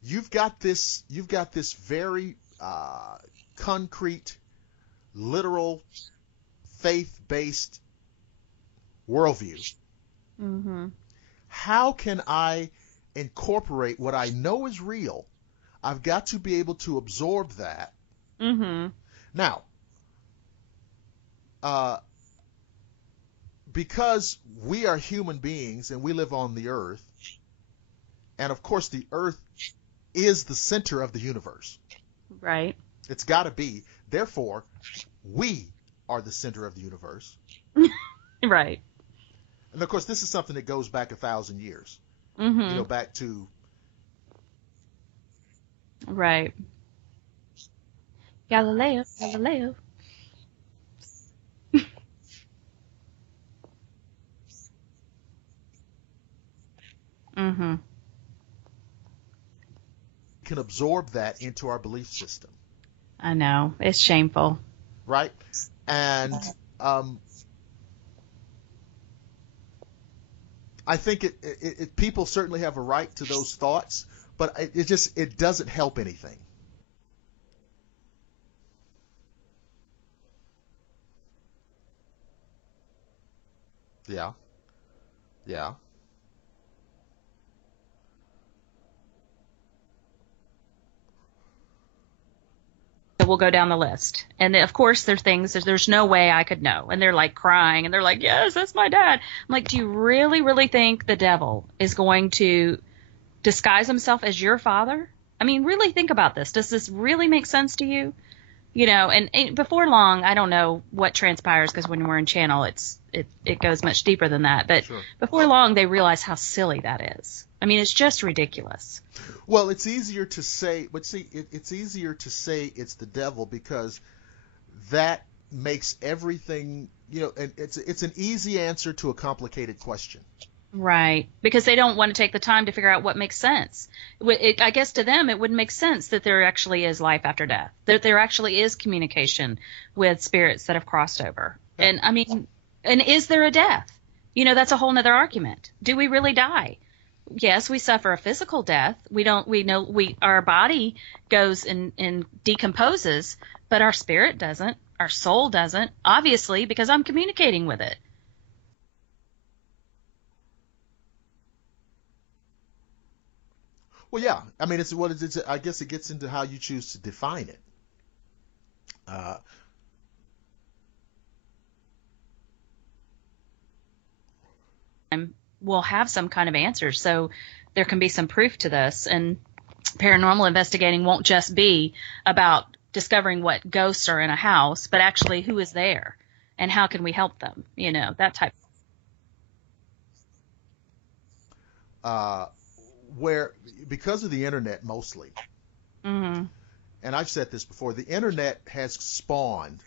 you've got this very concrete, literal, faith-based worldview. Mm-hmm. How can I incorporate what I know is real? I've got to be able to absorb that. Mm-hmm. Now, because we are human beings and we live on the earth, and of course the earth is the center of the universe. Right. It's got to be. Therefore, we are the center of the universe. Right. And of course, this is something that goes back 1,000 years. Mm-hmm. Back to. Right. Galileo. Mm-hmm. Can absorb that into our belief system. I know. It's shameful. Right? And I think people certainly have a right to those thoughts, but it doesn't help anything. Yeah. Yeah. We'll go down the list. And of course, there's no way I could know. And they're like crying and they're like, yes, that's my dad. I'm like, do you really, really think the devil is going to disguise himself as your father? I mean, really think about this. Does this really make sense to you? And before long, I don't know what transpires because when we're in channel, it goes much deeper than that. But Sure. before long, they realize how silly that is. I mean, it's just ridiculous. Well, it's easier to say, but see, it's easier to say it's the devil because that makes everything, and it's an easy answer to a complicated question. Right, because they don't want to take the time to figure out what makes sense. I guess to them, it wouldn't make sense that there actually is life after death, that there actually is communication with spirits that have crossed over. And I mean, and is there a death? That's a whole nother argument. Do we really die? Yes, we suffer a physical death. Our body goes and decomposes, but our spirit doesn't. Our soul doesn't, obviously, because I'm communicating with it. Well, yeah. I mean, I guess it gets into how you choose to define it. We'll have some kind of answer, so there can be some proof to this. And paranormal investigating won't just be about discovering what ghosts are in a house, but actually who is there and how can we help them, that type. Where, because of the internet mostly, Mm-hmm. and I've said this before, the internet has spawned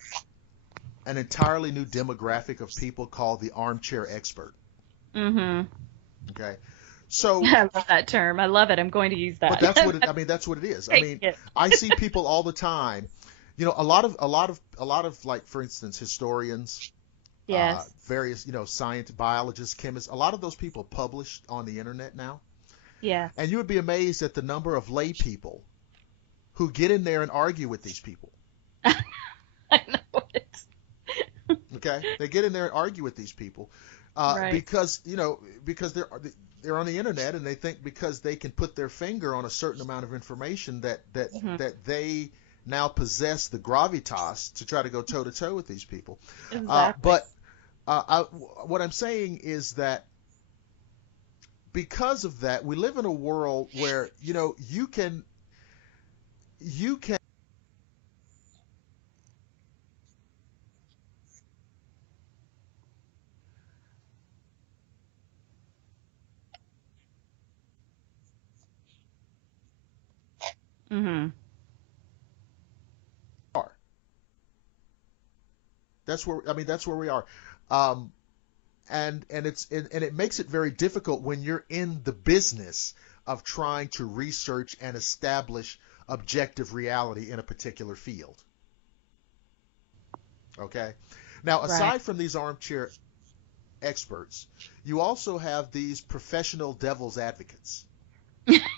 an entirely new demographic of people called the armchair expert. Mm-hmm. Okay. So I love that term. I love it. I'm going to use that. But that's what that's what it is. I mean, I see people all the time. A lot of like, for instance, historians, Yes. various, science, biologists, chemists. A lot of those people publish on the internet now. Yeah. And you would be amazed at the number of lay people who get in there and argue with these people. I know it. Okay, they get in there and argue with these people Right. because they're on the internet, and they think because they can put their finger on a certain amount of information that they now possess the gravitas to try to go toe to toe with these people. Exactly. What I'm saying is that because of that, we live in a world where you can. Mm-hmm. That's where we are, and it makes it very difficult when you're in the business of trying to research and establish objective reality in a particular field. Okay, now aside from these armchair experts, you also have these professional devil's advocates.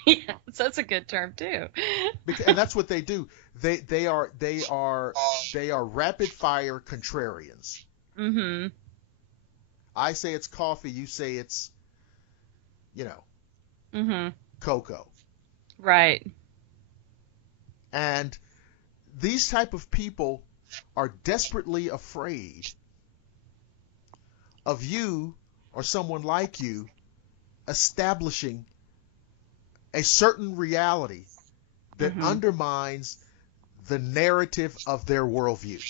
Yes, that's a good term too. And that's what they do. They are rapid fire contrarians. Mm-hmm. I say it's coffee, you say it's Mm-hmm. cocoa. Right. And these type of people are desperately afraid of you or someone like you establishing a certain reality that undermines the narrative of their worldview.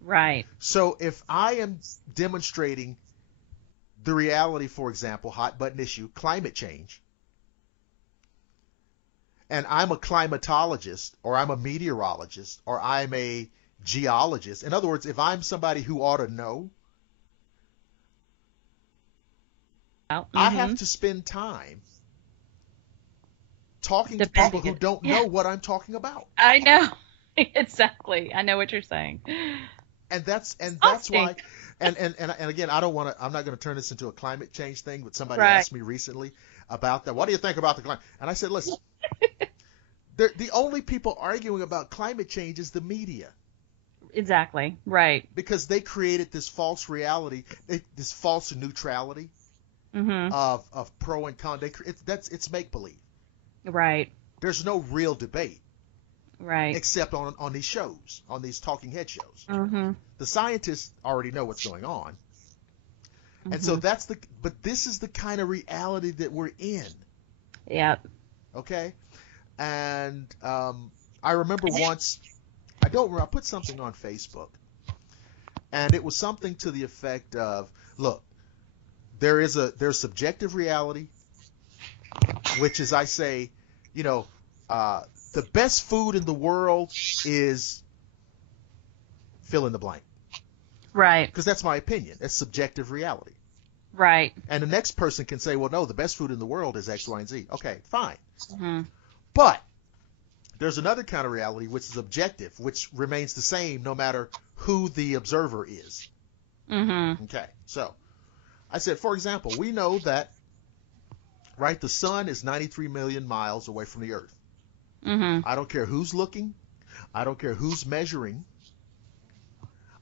Right. So if I am demonstrating the reality, for example, hot button issue, climate change, and I'm a climatologist, or I'm a meteorologist, or I'm a geologist. In other words, if I'm somebody who ought to know, I have to spend time talking to people who don't know what I'm talking about. I know. Exactly. I know what you're saying. And that's why, and again, I'm not going to turn this into a climate change thing, but somebody asked me recently about that. What do you think about the climate? And I said, listen, the only people arguing about climate change is the media. Exactly. Right. Because they created this false reality, this false neutrality of pro and con. It's make believe. Right. There's no real debate. Right. Except on these shows, on these talking head shows. Mm-hmm. The scientists already know what's going on. And so but this is the kind of reality that we're in. Yep. Okay? And I remember once I put something on Facebook, and it was something to the effect of, look, there's subjective reality, which is, I say, the best food in the world is fill in the blank. Right. Because that's my opinion. It's subjective reality. Right. And the next person can say, well, no, the best food in the world is X, Y, and Z. Okay, fine. Mm-hmm. But there's another kind of reality which is objective, which remains the same no matter who the observer is. Mm-hmm. Okay, so I said, for example, we know that, right, the sun is 93 million miles away from the Earth. Mm-hmm. I don't care who's looking. I don't care who's measuring.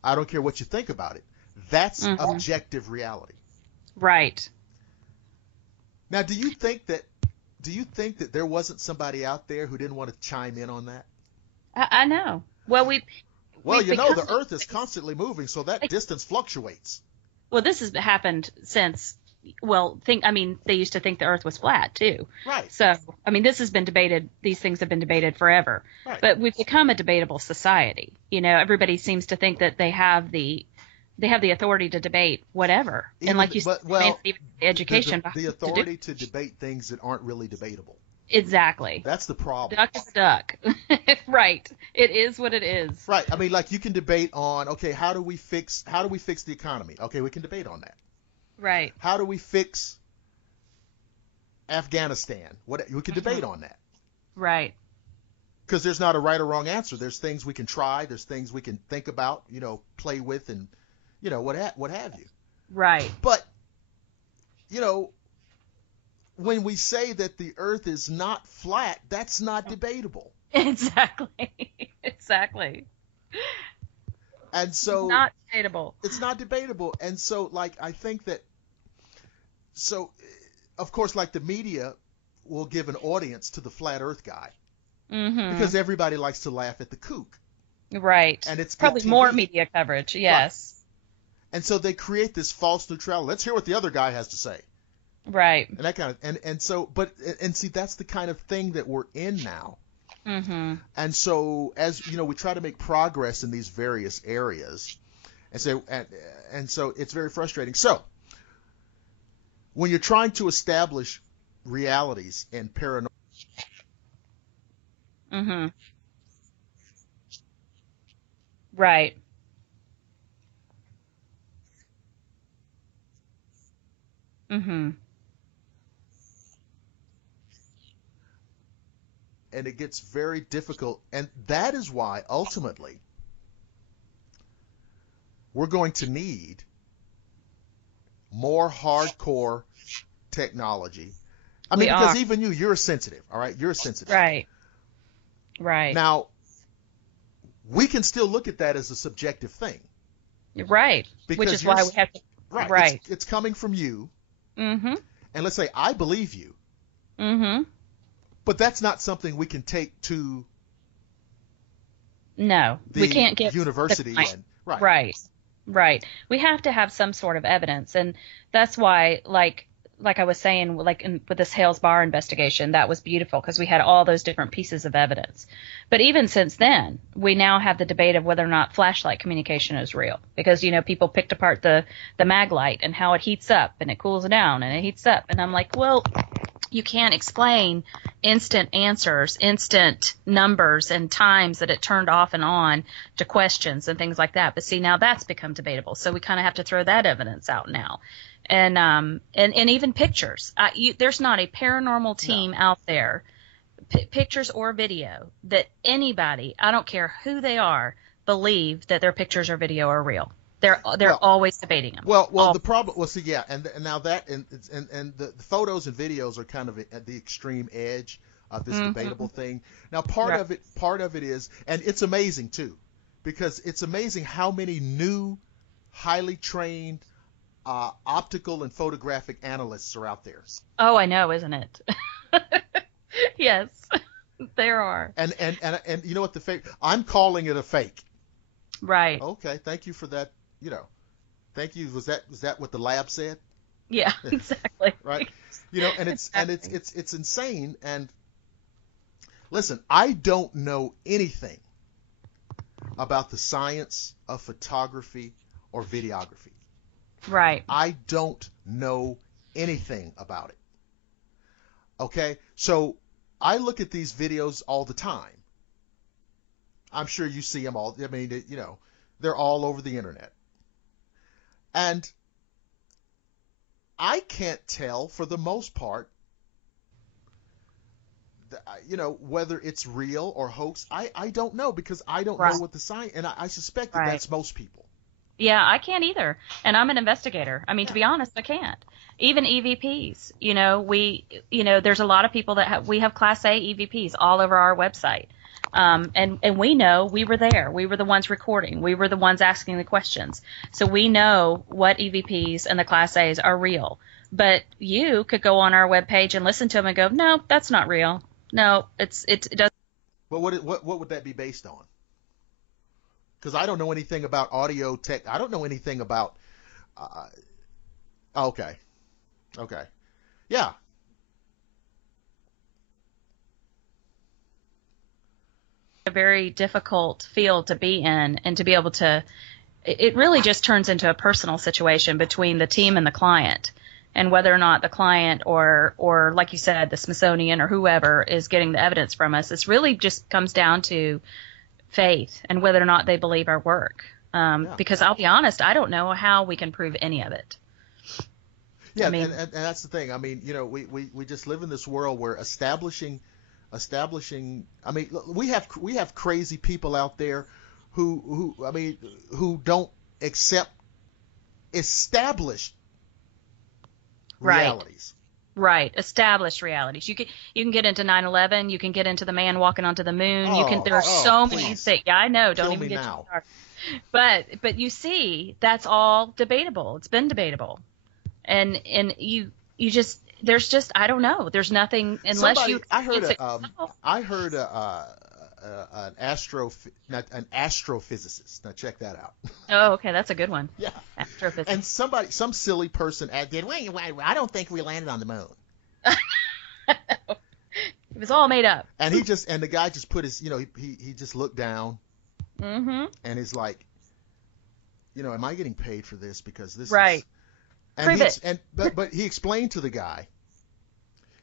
I don't care what you think about it. That's objective reality. Right. Now, do you think that there wasn't somebody out there who didn't want to chime in on that? I know. Well, the Earth is constantly moving, so that distance fluctuates. Well, this has happened since. Well, they used to think the Earth was flat too. Right. So, this has been debated. These things have been debated forever. Right. But we've become a debatable society. Everybody seems to think that they have the authority to debate whatever. Even, and like you said, even the education. The authority to debate things that aren't really debatable. Exactly. That's the problem. Duck is a duck. Right. It is what it is. Right. Like you can debate on, okay, how do we fix the economy? Okay, we can debate on that. Right. How do we fix Afghanistan? We can debate on that. Right. Because there's not a right or wrong answer. There's things we can try. There's things we can think about, play with, and what have you. Right. But when we say that the Earth is not flat, that's not debatable. Exactly. Exactly. And so it's not debatable. And so, I think that, of course, the media will give an audience to the flat Earth guy. Mm-hmm. Because everybody likes to laugh at the kook. Right. And it's probably more media coverage. Yes. Right. And so they create this false neutrality. Let's hear what the other guy has to say. Right. And that kind of, and so, see, that's the kind of thing that we're in now. Mm-hmm. And so, as we try to make progress in these various areas, and so it's very frustrating. So, when you're trying to establish realities in paranormal, mm-hmm. Right. Mm-hmm. and it gets very difficult. And that is why, ultimately, we're going to need more hardcore technology. Because even you're sensitive, all right? You're sensitive. Right. Right. Now, we can still look at that as a subjective thing. Right. Which is why we have to. Right. It's coming from you. Mm-hmm. And let's say, I believe you. Mm-hmm. But that's not something we can take to we can't get university. Right. We have to have some sort of evidence. And that's why, like I was saying, with this Hales Bar investigation, that was beautiful because we had all those different pieces of evidence. But even since then, we now have the debate of whether or not flashlight communication is real. Because, people picked apart the mag light and how it heats up and it cools down and it heats up. And I'm like, well, you can't explain instant answers, instant numbers and times that it turned off and on to questions and things like that. But see, now that's become debatable. So we kind of have to throw that evidence out now. And even pictures. There's not a paranormal team out there, pictures or video, that anybody, I don't care who they are, believe that their pictures or video are real. They're always debating them. The problem. And now that and the photos and videos are kind of at the extreme edge of this debatable thing. Now, part of it is, and it's amazing too, because it's amazing how many new, highly trained optical and photographic analysts are out there. Oh, I know, isn't it? Yes, there are. And you know what, I'm calling it a fake. Right. Okay, thank you for that. Thank you. Was that what the lab said? Yeah, exactly. Right. And it's insane. And listen, I don't know anything about the science of photography or videography. Right. I don't know anything about it. Okay? So I look at these videos all the time. I'm sure you see them all. I mean, you know, they're all over the internet. And I can't tell, for the most part, you know, whether it's real or hoax. I don't know, because I don't know what the science, and I suspect that that's most people. Yeah, I can't either. And I'm an investigator. I mean, to be honest, I can't. Even EVPs, you know, there's a lot of people that we have Class A EVPs all over our website. And we know we were there. We were the ones recording. We were the ones asking the questions. So we know what EVPs and the Class A's are real. But you could go on our webpage and listen to them and go, no, that's not real. No, it doesn't. But what would that be based on? Because I don't know anything about audio tech. I don't know anything about. Okay. Yeah. A very difficult field to be in, and to be able to. It really just turns into a personal situation between the team and the client, and whether or not the client or like you said, the Smithsonian or whoever is getting the evidence from us. It's really just comes down to faith and whether or not they believe our work. Because I'll be honest, I don't know how we can prove any of it. Yeah, I mean, and that's the thing. I mean, you know, we just live in this world where establishing. I mean, we have crazy people out there who don't accept established realities. Right, established realities. You can get into 9/11. You can get into the man walking onto the moon. There are so many things. Yeah, I know. Don't even get too started. But you see, that's all debatable. It's been debatable, and you just there's just I don't know. There's nothing unless I heard an astrophysicist. Now check that out. Oh, okay, that's a good one. Yeah. Astrophysicist. And some silly person did. Wait, I don't think we landed on the moon. It was all made up. And the guy just put his, you know, he just looked down. Mm-hmm. And he's like, you know, am I getting paid for this? Because this right. is Prove it. But he explained to the guy.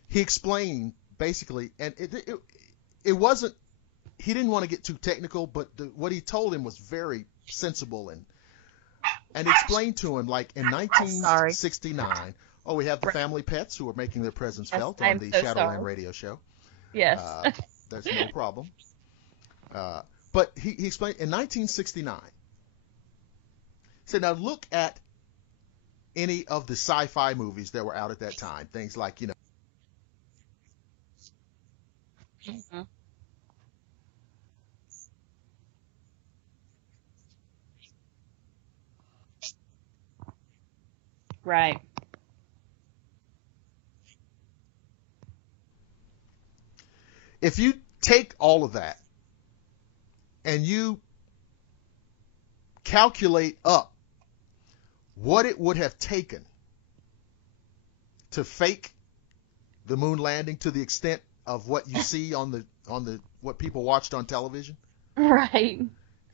He explained basically, and it wasn't. He didn't want to get too technical, but what he told him was very sensible, and explained to him, like, in 1969. Oh, we have the family pets who are making their presence felt on the Shadowland radio show. Yes. That's no problem. But he explained in 1969. He said, now look at any of the sci-fi movies that were out at that time. Things like, you know. Mm-hmm. Right. If you take all of that and you calculate up what it would have taken to fake the moon landing to the extent of what you see on the what people watched on television. Right.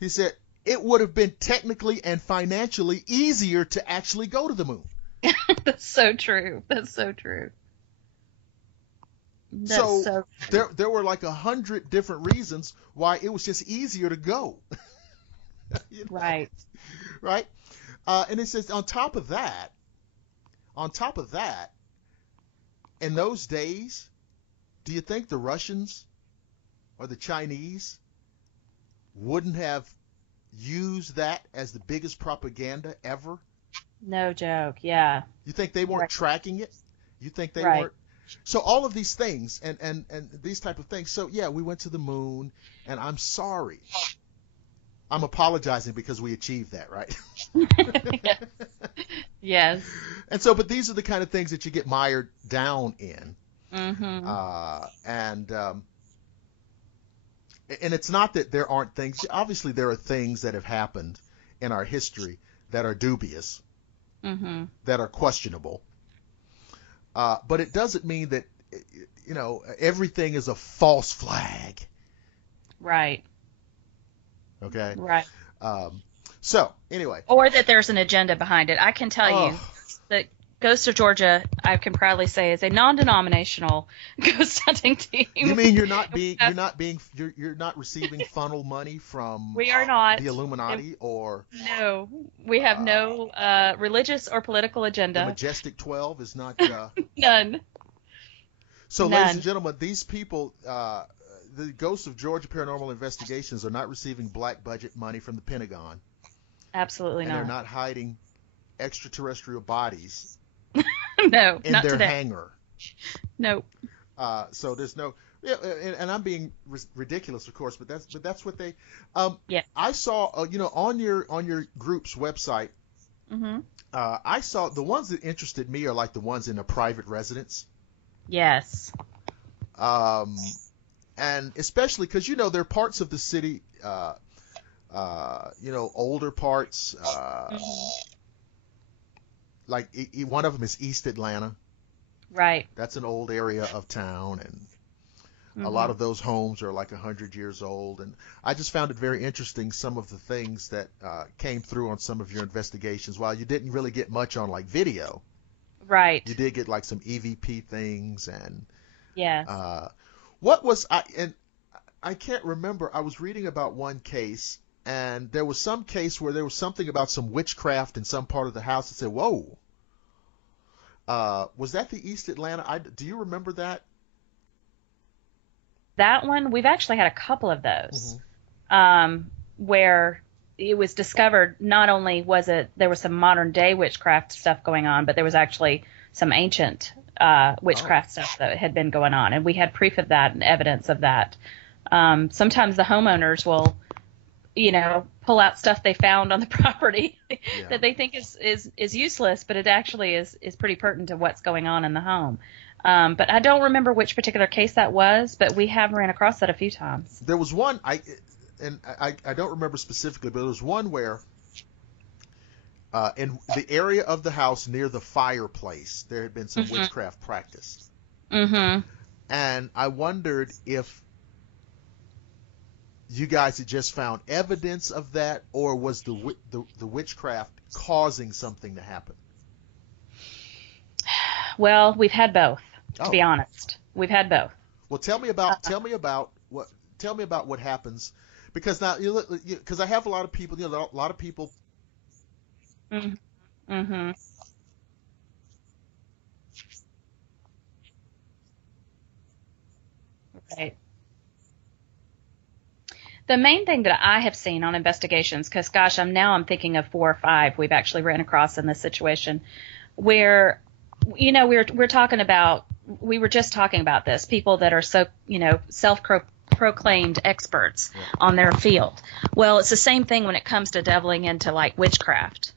He said it would have been technically and financially easier to actually go to the moon. That's so true. That's so true. So there were like 100 different reasons why it was just easier to go. You know? Right. Right. And it says on top of that, in those days, do you think the Russians or the Chinese wouldn't have used that as the biggest propaganda ever? No joke. Yeah. You think they weren't tracking it? You think they weren't? So all of these things and these type of things. So yeah, we went to the moon, and I'm sorry. I'm apologizing because we achieved that, right? Yes. Yes. And so, but these are the kind of things that you get mired down in. Mm-hmm. And it's not that there aren't things. Obviously, there are things that have happened in our history that are dubious, mm-hmm. that are questionable. But it doesn't mean that, you know, everything is a false flag. Right. Okay. Right. So anyway. Or that there's an agenda behind it. I can tell you Oh. that Ghost of Georgia, I can proudly say, is a non-denominational ghost hunting team. You mean you're not receiving funnel money from We are not. the Illuminati or No, we have no religious or political agenda. the Majestic 12 is not. None. So, None. ladies and gentlemen, these people, the Ghosts of Georgia Paranormal Investigations, are not receiving black budget money from the Pentagon. Absolutely and not. They're not hiding extraterrestrial bodies no, in not their today. hangar. Nope. So there's no, and I'm being ridiculous, of course, but that's what they. Yeah. I saw, on your group's website, Mm-hmm. I saw the ones that interested me are like the ones in a private residence. Yes. And especially because there are parts of the city, older parts. Like one of them is East Atlanta. Right. That's an old area of town, and a lot of those homes are like 100 years old. And I just found it very interesting, some of the things that came through on some of your investigations. While you didn't really get much on like video, right? You did get like some EVP things, and yes. I can't remember. I was reading about one case, and there was some case where there was something about some witchcraft in some part of the house. I said, whoa. Was that the East Atlanta? Do you remember that? That one, we've actually had a couple of those, where it was discovered not only there was some modern day witchcraft stuff going on, but there was actually some ancient witchcraft stuff that had been going on. And we had proof of that and evidence of that. Sometimes the homeowners will, pull out stuff they found on the property that they think is useless, but it actually is pretty pertinent to what's going on in the home. But I don't remember which particular case that was, but we have ran across that a few times. There was one, I don't remember specifically, but there was one where in the area of the house near the fireplace, there had been some witchcraft practiced. Mm-hmm. And I wondered if you guys had just found evidence of that, or was the witchcraft causing something to happen? Well, we've had both, to be honest. We've had both. Well, tell me about what happens, because now because I have a lot of people, a lot of people. Mm-hmm. Right. The main thing that I have seen on investigations, because gosh, I'm thinking of 4 or 5 we've actually ran across in this situation, where we're talking about, we were just talking about this, people that are so self-proclaimed experts on their field. Well, it's the same thing when it comes to delving into like witchcraft.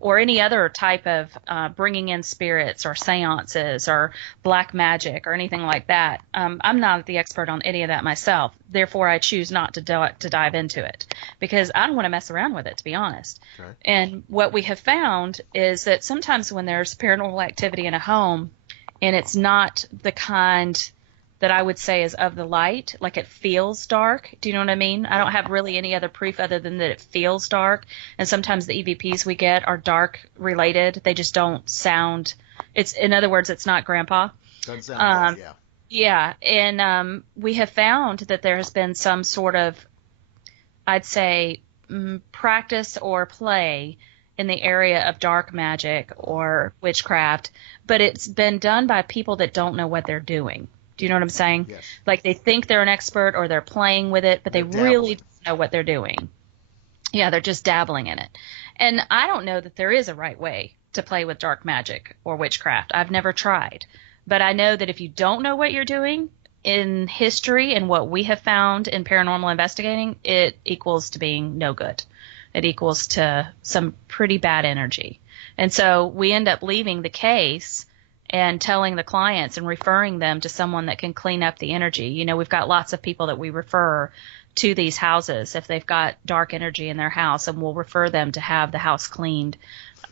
Or any other type of bringing in spirits or seances or black magic or anything like that. I'm not the expert on any of that myself. Therefore, I choose not to dive into it because I don't want to mess around with it, to be honest. Okay. And what we have found is that sometimes when there's paranormal activity in a home and it's not the kind that I would say is of the light, like it feels dark. Do you know what I mean? I don't have really any other proof other than that it feels dark. And sometimes the EVPs we get are dark related. They just don't sound. In other words, it's not Grandpa. Doesn't sound right, yeah. And we have found that there has been some sort of, I'd say, practice or play in the area of dark magic or witchcraft, but it's been done by people that don't know what they're doing. Do you know what I'm saying? Yes. Like they think they're an expert or they're playing with it, but they really don't know what they're doing. Yeah, they're just dabbling in it. And I don't know that there is a right way to play with dark magic or witchcraft. I've never tried. But I know that if you don't know what you're doing, in history and what we have found in paranormal investigating, it equals to being no good. It equals to some pretty bad energy. And so we end up leaving the case and telling the clients and referring them to someone that can clean up the energy. We've got lots of people that we refer to these houses if they've got dark energy in their house, and we'll refer them to have the house cleaned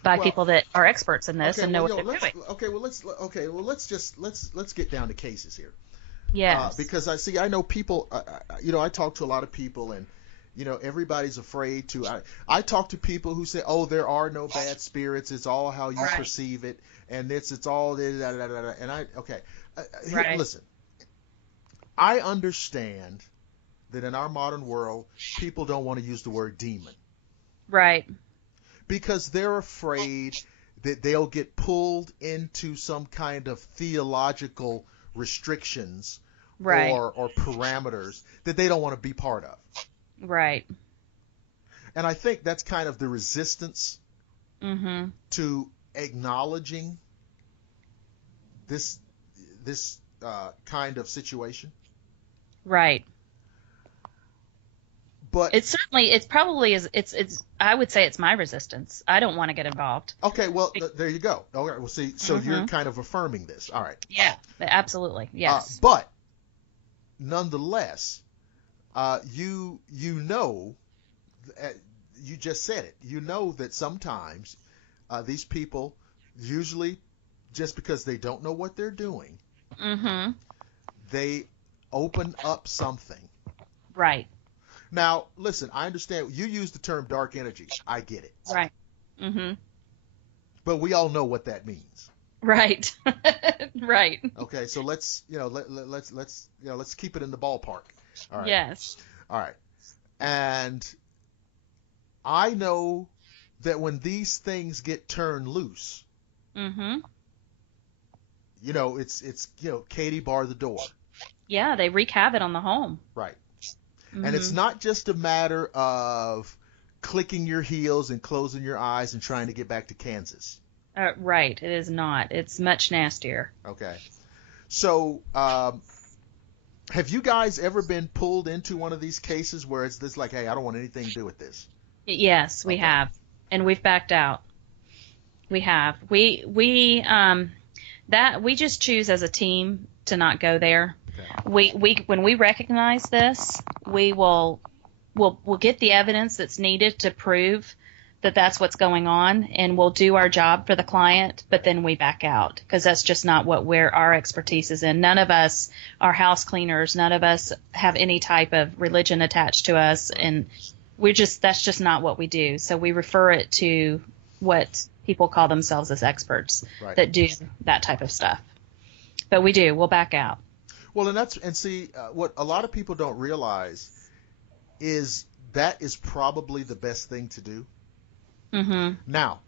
by people that are experts in this and know what they're doing. Let's get down to cases here. Yes. Because I know people, I talk to a lot of people, and everybody's afraid to. I talk to people who say, "Oh, there are no bad spirits. It's all how you Right. perceive it, and it's all." And Right. listen, I understand that in our modern world, people don't want to use the word demon Right. because they're afraid that they'll get pulled into some kind of theological restrictions Right. or parameters that they don't want to be part of. Right. And I think that's kind of the resistance to acknowledging this kind of situation. Right. But It's probably I would say it's my resistance. I don't want to get involved. okay, well, there you go. All right, well, see, so you're kind of affirming this. All right. Yeah, absolutely. Yes. But nonetheless, you just said it. You know that sometimes these people, usually just because they don't know what they're doing, they open up something. Right. Now, listen, I understand you use the term dark energy. I get it. Right. But we all know what that means. Right. Right. Okay, so let's keep it in the ballpark. All right. Yes. All right. And I know that when these things get turned loose, it's Katie, bar the door. Yeah, they wreak havoc on the home. Right. And it's not just a matter of clicking your heels and closing your eyes and trying to get back to Kansas. Right. It is not. It's much nastier. Okay. So, have you guys ever been pulled into one of these cases where it's this like, hey, I don't want anything to do with this? Yes, we have. And we've backed out. We have. We just choose as a team to not go there. Okay. We when we recognize this, we'll get the evidence that's needed to prove that that's what's going on, and we'll do our job for the client, but then we back out because that's just not what our expertise is in. None of us are house cleaners. None of us have any type of religion attached to us, and that's just not what we do. So we refer it to what people call themselves as experts that do that type of stuff. But we'll back out. Well, what a lot of people don't realize is that is probably the best thing to do. Now,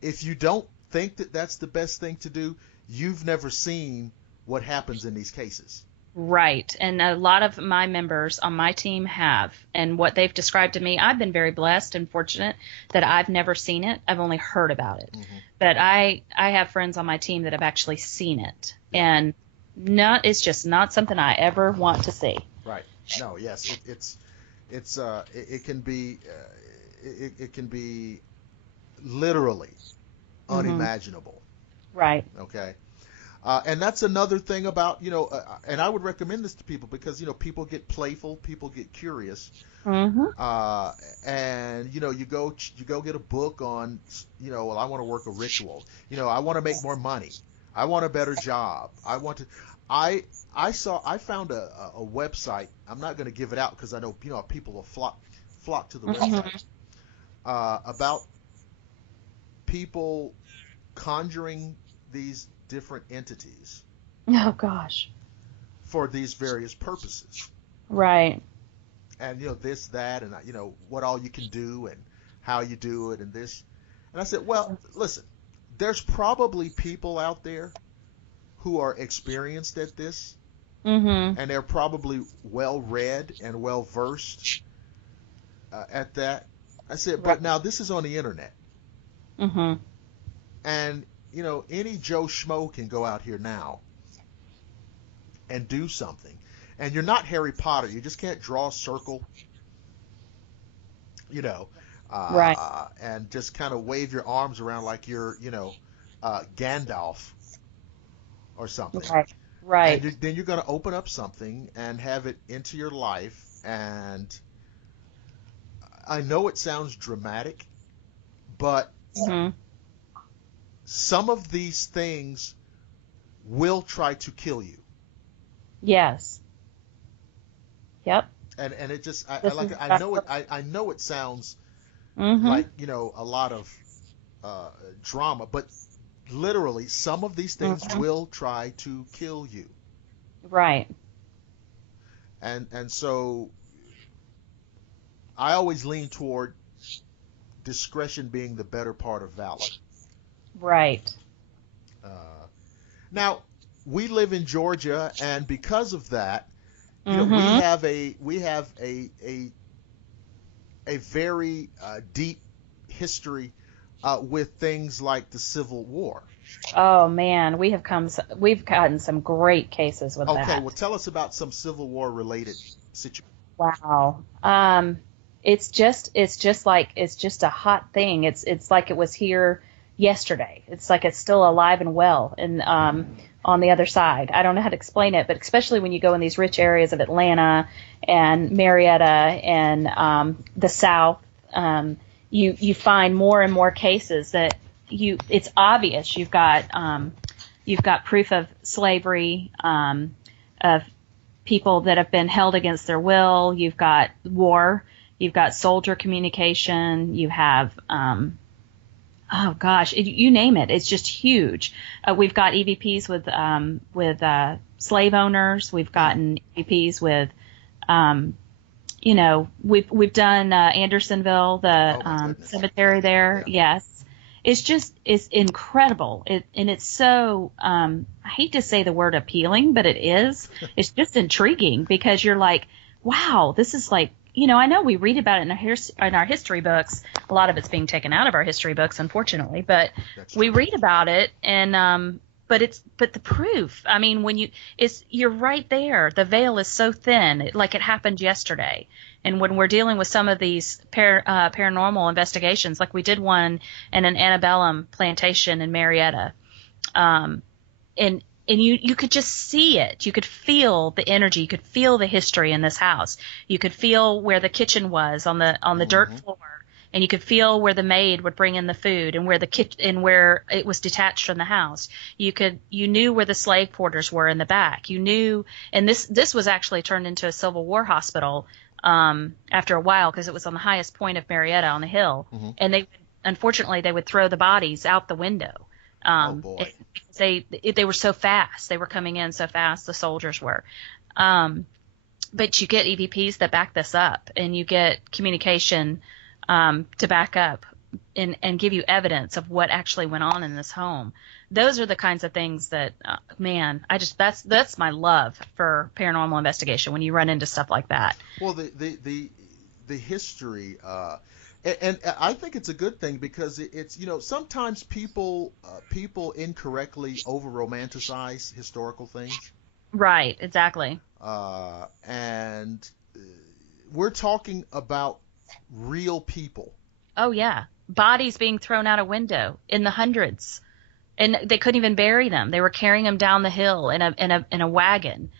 if you don't think that that's the best thing to do, you've never seen what happens in these cases. Right. And a lot of my members on my team have. And what they've described to me, I've been very blessed and fortunate that I've never seen it. I've only heard about it. But I have friends on my team that have actually seen it. And it's just not something I ever want to see. Right. No, yes. It can be literally unimaginable. Right. Okay. And that's another thing about, and I would recommend this to people because, people get playful, people get curious. And, you go get a book on, well, I want to work a ritual. I want to make more money. I want a better job. I found a website. I'm not going to give it out because I know, people will flock to the website, about people conjuring these different entities. Oh gosh. For these various purposes. Right. And this, that, and what all you can do and how you do it and this. And I said, well, listen, there's probably people out there who are experienced at this, and they're probably well read and well versed at that. I said, but now this is on the internet. And any Joe Schmo can go out here now and do something. And you're not Harry Potter. You just can't draw a circle, and just kind of wave your arms around like you're, Gandalf or something. Right. And then you're going to open up something and have it into your life. And I know it sounds dramatic, but some of these things will try to kill you. Yes. Yep. And it just This is I know it sounds mm-hmm. like, a lot of drama, but literally some of these things Mm-hmm. will try to kill you. Right. And so I always lean toward discretion being the better part of valor. Right. Uh, Now, we live in Georgia, and because of that, we Mm-hmm. have a very deep history with things like the Civil War. Oh man, we've gotten some great cases with Okay, that. well, tell us about some Civil War related situations. Wow. It's just a hot thing. It's like it was here yesterday. It's like it's still alive and well and on the other side. I don't know how to explain it, but especially when you go in these rich areas of Atlanta and Marietta and the South, you find more and more cases that it's obvious you've got proof of slavery, of people that have been held against their will. You've got war. You've got soldier communication. You have, oh gosh, you name it. It's just huge. We've got EVPs with slave owners. We've gotten EVPs with, we've done Andersonville, the cemetery there. Yeah. Yes. It's incredible. And it's so, I hate to say the word appealing, but it is. It's just intriguing because you're like, wow, this is like, I know we read about it in our history books. A lot of it's being taken out of our history books, unfortunately, but we read about it and, but the proof, I mean, you're right there. The veil is so thin, like it happened yesterday. And when we're dealing with some of these paranormal investigations, like we did one in an antebellum plantation in Marietta, and you could just see it. You could feel the energy. You could feel the history in this house. You could feel where the kitchen was on the dirt floor, and you could feel where the maid would bring in the food, and where it was detached from the house. You knew where the slave quarters were in the back. You knew, and this was actually turned into a Civil War hospital after a while because it was on the highest point of Marietta on the hill, and unfortunately they would throw the bodies out the window. Oh boy! They were so fast. They were coming in so fast. The soldiers were. But you get EVPs that back this up, and you get communication to back up and give you evidence of what actually went on in this home. Those are the kinds of things that, man, that's my love for paranormal investigation when you run into stuff like that. Well, the history, and I think it's a good thing because it's sometimes people incorrectly over romanticize historical things. Right, exactly. And we're talking about real people. Oh yeah, bodies being thrown out a window in the hundreds. And they couldn't even bury them. They were carrying them down the hill in a wagon,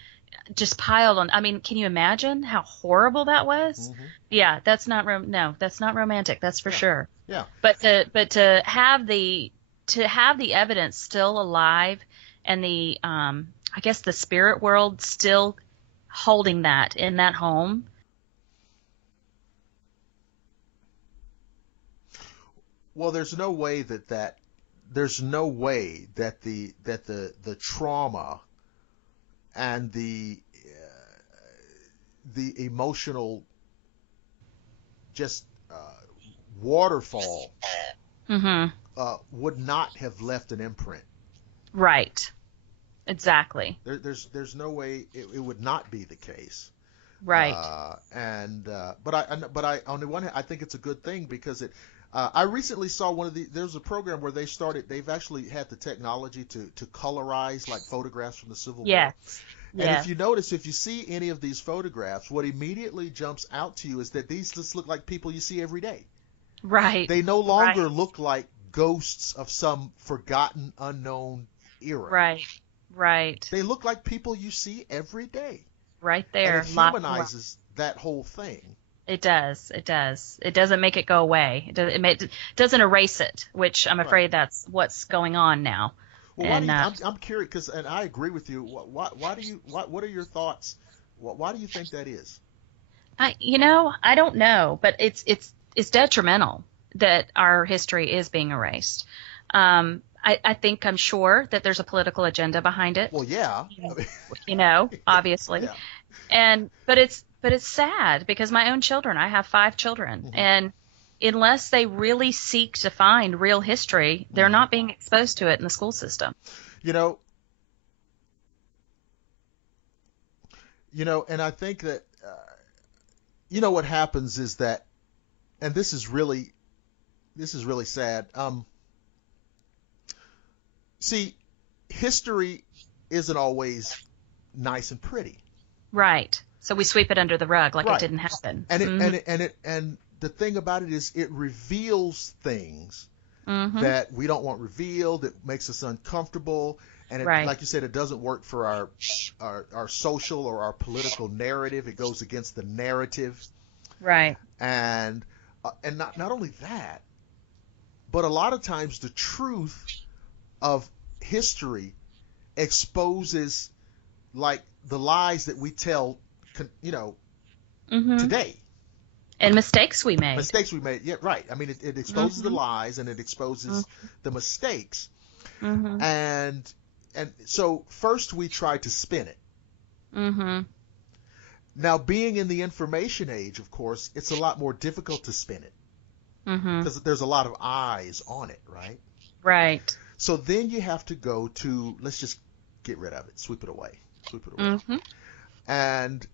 just piled on. I mean, can you imagine how horrible that was? Yeah, that's not romantic. That's for sure. Yeah. But to have the evidence still alive, and the I guess the spirit world still holding that in that home. Well, there's no way that the trauma and the emotional just waterfall would not have left an imprint. Right. Exactly. There's no way it would not be the case. Right. But I on the one hand I think it's a good thing because I recently saw there's a program where they've actually had the technology to colorize like photographs from the Civil War. And if you notice, if you see any of these photographs, what immediately jumps out to you is that these just look like people you see every day. Right. They no longer look like ghosts of some forgotten, unknown era. Right. Right. They look like people you see every day. Right there. And it humanizes that whole thing. It does. It does. It doesn't make it go away. It doesn't erase it, which I'm afraid that's what's going on now. Well, I'm curious and I agree with you. What are your thoughts? Why do you think that is? I don't know, but it's detrimental that our history is being erased. I'm sure that there's a political agenda behind it. Well, yeah. Obviously. Yeah. But it's sad because my own children, I have 5 children, and unless they really seek to find real history, they're not being exposed to it in the school system. And I think that, what happens is that, and this is really sad. See, history isn't always nice and pretty. Right. So we sweep it under the rug like Right. it didn't happen. And the thing about it is it reveals things that we don't want revealed. It makes us uncomfortable. And Right. like you said, it doesn't work for our social or our political narrative. It goes against the narrative. Right. And not only that, but a lot of times the truth of history exposes like the lies that we tell, today. And mistakes we made. Yeah, right. I mean, it exposes the lies and it exposes the mistakes. And so first we try to spin it. Now, being in the information age, of course, it's a lot more difficult to spin it because there's a lot of eyes on it, right? Right. So then you have to go to, let's just get rid of it, sweep it away. And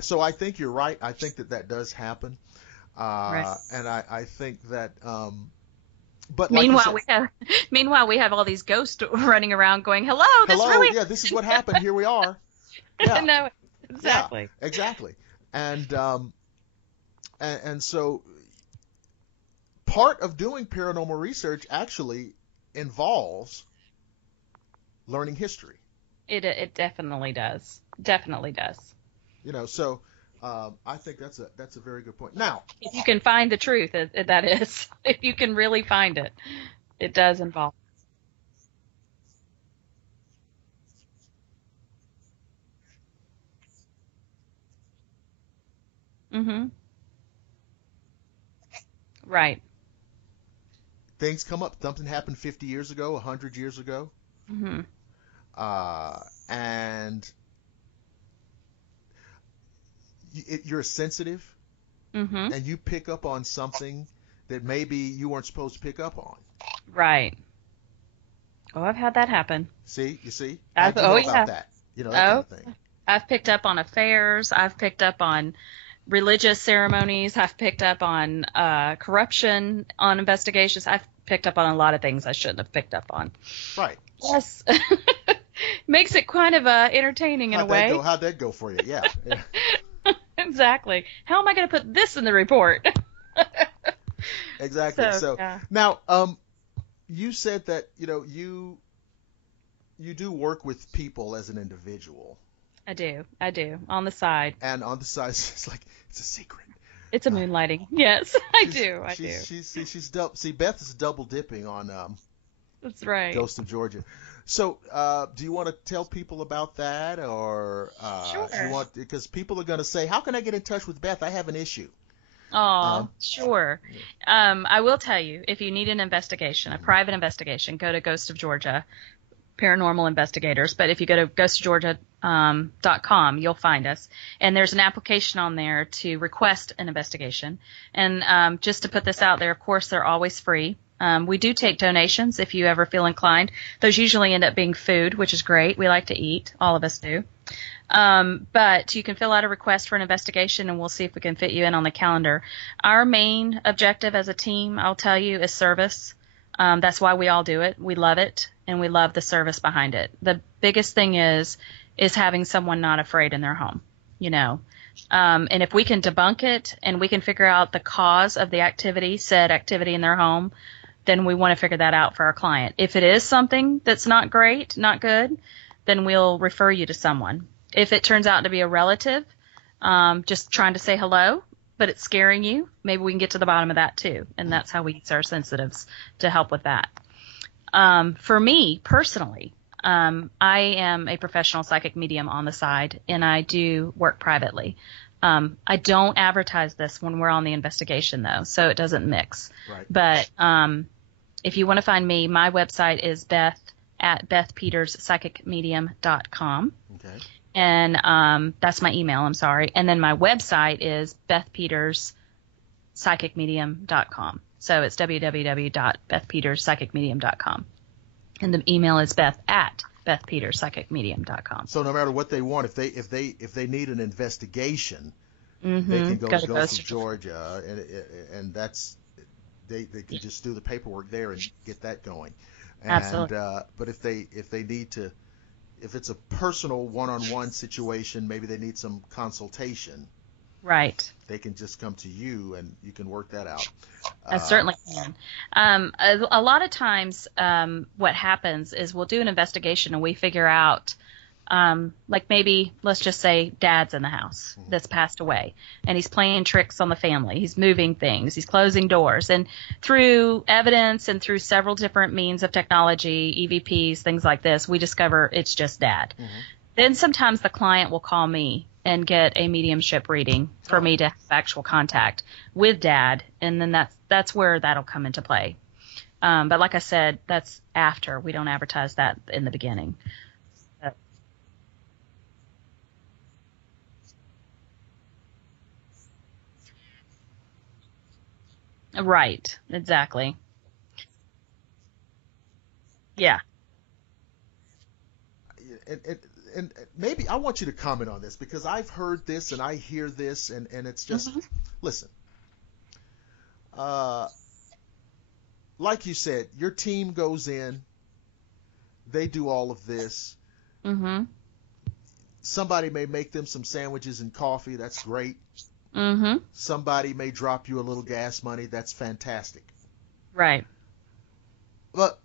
so I think you're right. I think that does happen. Right. And I think that, but meanwhile, we have all these ghosts running around going, hello, yeah, this is what happened. Here we are. Yeah. No, exactly. Yeah, exactly. And so part of doing paranormal research actually involves learning history. It definitely does. Definitely does. So I think that's a very good point. Now, if you can find the truth, that is, if you can really find it, it does involve. Right. things come up. Something happened 50 years ago, 100 years ago. And you're sensitive, and you pick up on something that maybe you weren't supposed to pick up on. Right. Oh, I've had that happen. See, you see? About that. That kind of thing. I've picked up on affairs. I've picked up on religious ceremonies. I've picked up on corruption on investigations. I've picked up on a lot of things I shouldn't have picked up on. Right. Yes. Makes it kind of entertaining in a way. How'd that go for you? Yeah. Exactly. How am I going to put this in the report? Exactly. So yeah. Now, you said that you do work with people as an individual. I do. On the side. And on the side, it's a secret. It's a moonlighting. Yes, I do. See, Beth is double dipping on That's right. Ghost of Georgia. So, do you want to tell people about that, or Sure. because people are going to say, "How can I get in touch with Beth? I have an issue." Sure. I will tell you, if you need an investigation, a private investigation, go to Ghost of Georgia, Paranormal Investigators. But if you go to ghostofgeorgia.com, you'll find us. And there's an application on there to request an investigation. And just to put this out there, of course, they're always free. We do take donations if you ever feel inclined. Those usually end up being food, which is great. We like to eat. All of us do. But you can fill out a request for an investigation, and we'll see if we can fit you in on the calendar. Our main objective as a team, I'll tell you, is service. That's why we all do it. We love it, and we love the service behind it. The biggest thing is having someone not afraid in their home, And if we can debunk it and we can figure out the cause of the said activity in their home, then we want to figure that out for our client. If it is something that's not great, not good, then we'll refer you to someone. If it turns out to be a relative, just trying to say hello, but it's scaring you, maybe we can get to the bottom of that too. And that's how we use our sensitives to help with that. For me personally, I am a professional psychic medium on the side, and I do work privately. I don't advertise this when we're on the investigation, though, so it doesn't mix. Right. But if you want to find me, my website is beth@bethpeterspsychicmedium.com. Okay. And that's my email, I'm sorry. And then my website is bethpeterspsychicmedium.com. So it's www.bethpeterspsychicmedium.com. And the email is beth@bethpeterspsychicmedium.com. So no matter what they want, if they need an investigation, Mm-hmm. they can go to Ghost Georgia, and that's they can just do the paperwork there and get that going. And, Absolutely. But if they need to, if it's a personal one-on-one situation, maybe they need some consultation. Right. They can just come to you, and you can work that out. I certainly can. A lot of times what happens is we'll do an investigation and we figure out, like maybe, let's just say Dad's in the house that's passed away, and he's playing tricks on the family. He's moving things. He's closing doors. And through evidence and through several different means of technology, EVPs, things like this, we discover it's just Dad. Mm-hmm. Then sometimes the client will call me and get a mediumship reading for me to have actual contact with Dad, and then that's where that'll come into play. But like I said, that's after. We don't advertise that in the beginning. Right, exactly. Yeah. And maybe I want you to comment on this, because I've heard this and I hear this, and it's just, listen, like you said, your team goes in, they do all of this. Mm-hmm. Somebody may make them some sandwiches and coffee. That's great. Mm-hmm. Somebody may drop you a little gas money. That's fantastic. Right. But,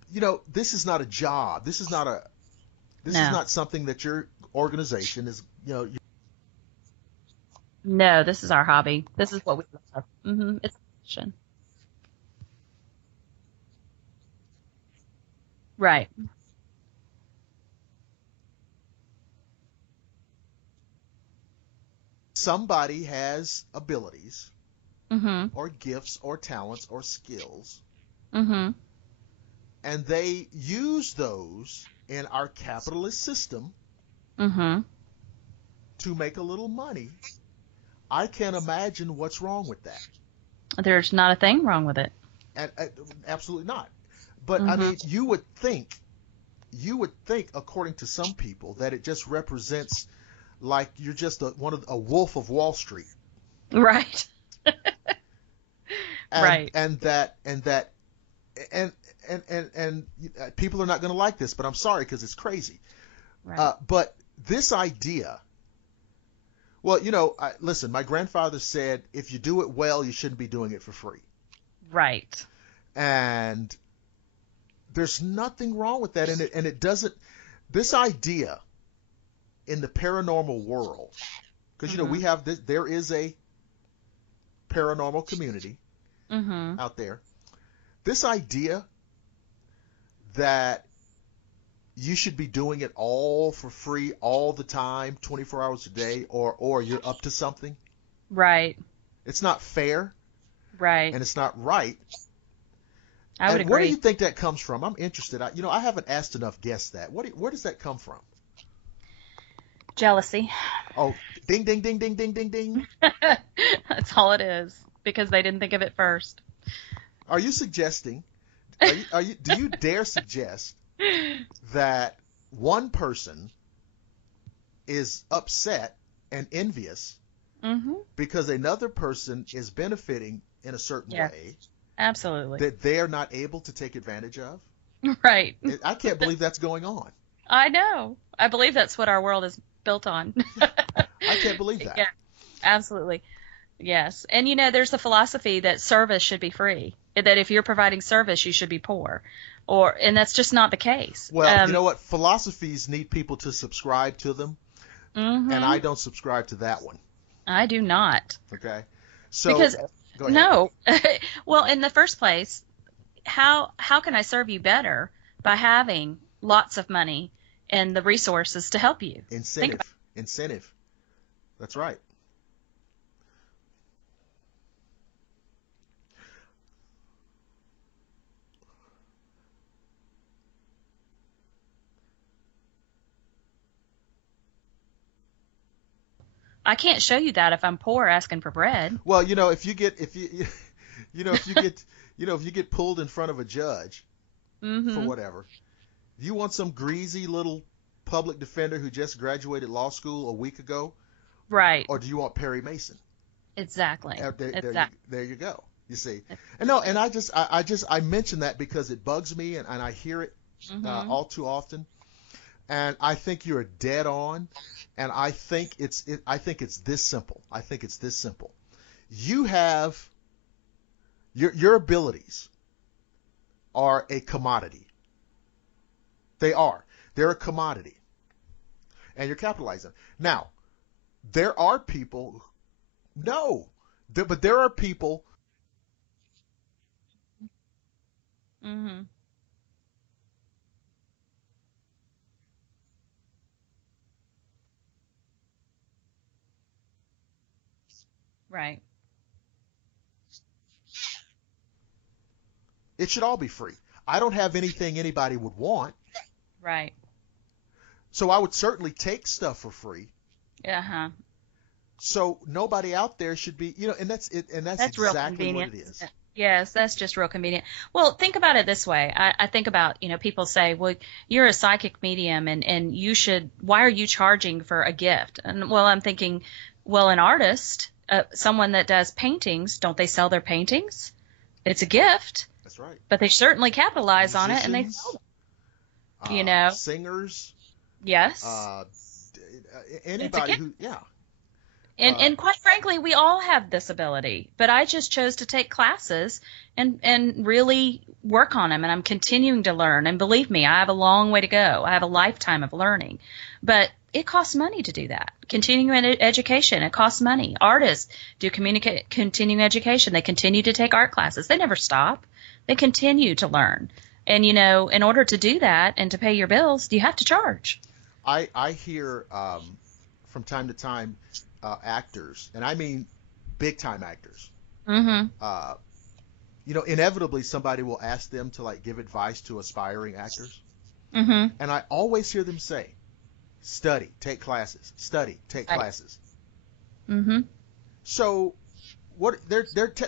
this is not a job. This is not something that your organization is, No, this is our hobby. This is what we love. Mm-hmm. It's a passion. Right. somebody has abilities Mm-hmm. or gifts or talents or skills, Mm-hmm. and they use those in our capitalist system Mm-hmm. to make a little money. I can't imagine what's wrong with that. There's not a thing wrong with it. And, absolutely not. But I Mm-hmm. mean, you would think, according to some people, that it just represents like you're just a wolf of Wall Street. Right. Right. And people are not going to like this, but I'm sorry, because it's crazy. Right. But this idea, well, listen, my grandfather said, if you do it well, you shouldn't be doing it for free. Right. And there's nothing wrong with that. And it doesn't, this idea in the paranormal world, because, Mm-hmm. we have this, there is a paranormal community Mm-hmm. out there. This idea that you should be doing it all for free all the time, 24 hours a day, or you're up to something. Right. It's not fair, Right. and it's not right. I would And where do agree. you think that comes from? I'm interested. I haven't asked enough guests that. Where does that come from? Jealousy. Oh, ding, ding, ding, ding, ding, ding, ding. That's all it is, because they didn't think of it first. Are you suggesting? Do you dare suggest that one person is upset and envious Mm-hmm. because another person is benefiting in a certain Yes. way Absolutely. that they're not able to take advantage of? Right. I can't believe that's going on. I know. I believe that's what our world is built on. I can't believe that. Yeah, absolutely. Yes. And, there's the philosophy that service should be free, that if you're providing service, you should be poor. And that's just not the case. Well, you know what? Philosophies need people to subscribe to them, Mm-hmm. and I don't subscribe to that one. I do not. Okay? So, Because, go ahead. no. Well, in the first place, how can I serve you better by having lots of money and the resources to help you? Incentive. That's right. I can't show you that if I'm poor asking for bread. Well, if you get pulled in front of a judge for whatever, do you want some greasy little public defender who just graduated law school a week ago? Right. Or do you want Perry Mason? Exactly. There you go. You see. And no, and I mention that because it bugs me, and I hear it all too often. And I think you're dead on, and I think it's this simple. I think it's this simple. You have your abilities are a commodity. They are. They're a commodity, and you're capitalizing. Now, there are people. But there are people. Mm-hmm. Right. It should all be free. I don't have anything anybody would want. Right. So I would certainly take stuff for free. Uh-huh. So nobody out there should be, and that's it, and that's real exactly convenient. what it is. Yes, that's just real convenient. Well, think about it this way. I think about, people say, well, you're a psychic medium and you should, why are you charging for a gift? And well, I'm thinking, well, an artist, someone that does paintings, don't they sell their paintings? It's a gift. That's right. But they certainly capitalize on it and they sell them. Singers. Yes. Anybody who, yeah. And quite frankly, we all have this ability, but I just chose to take classes and really work on them, and I'm continuing to learn. And believe me, I have a long way to go. I have a lifetime of learning, but it costs money to do that. Continuing education, it costs money. Artists do continuing education. They continue to take art classes. They never stop. They continue to learn. And, in order to do that and to pay your bills, you have to charge. I hear from time to time actors, and I mean big time actors. Mm-hmm. Inevitably somebody will ask them to give advice to aspiring actors. Mm-hmm. And I always hear them say, study, take classes, study, take classes. Mm-hmm. So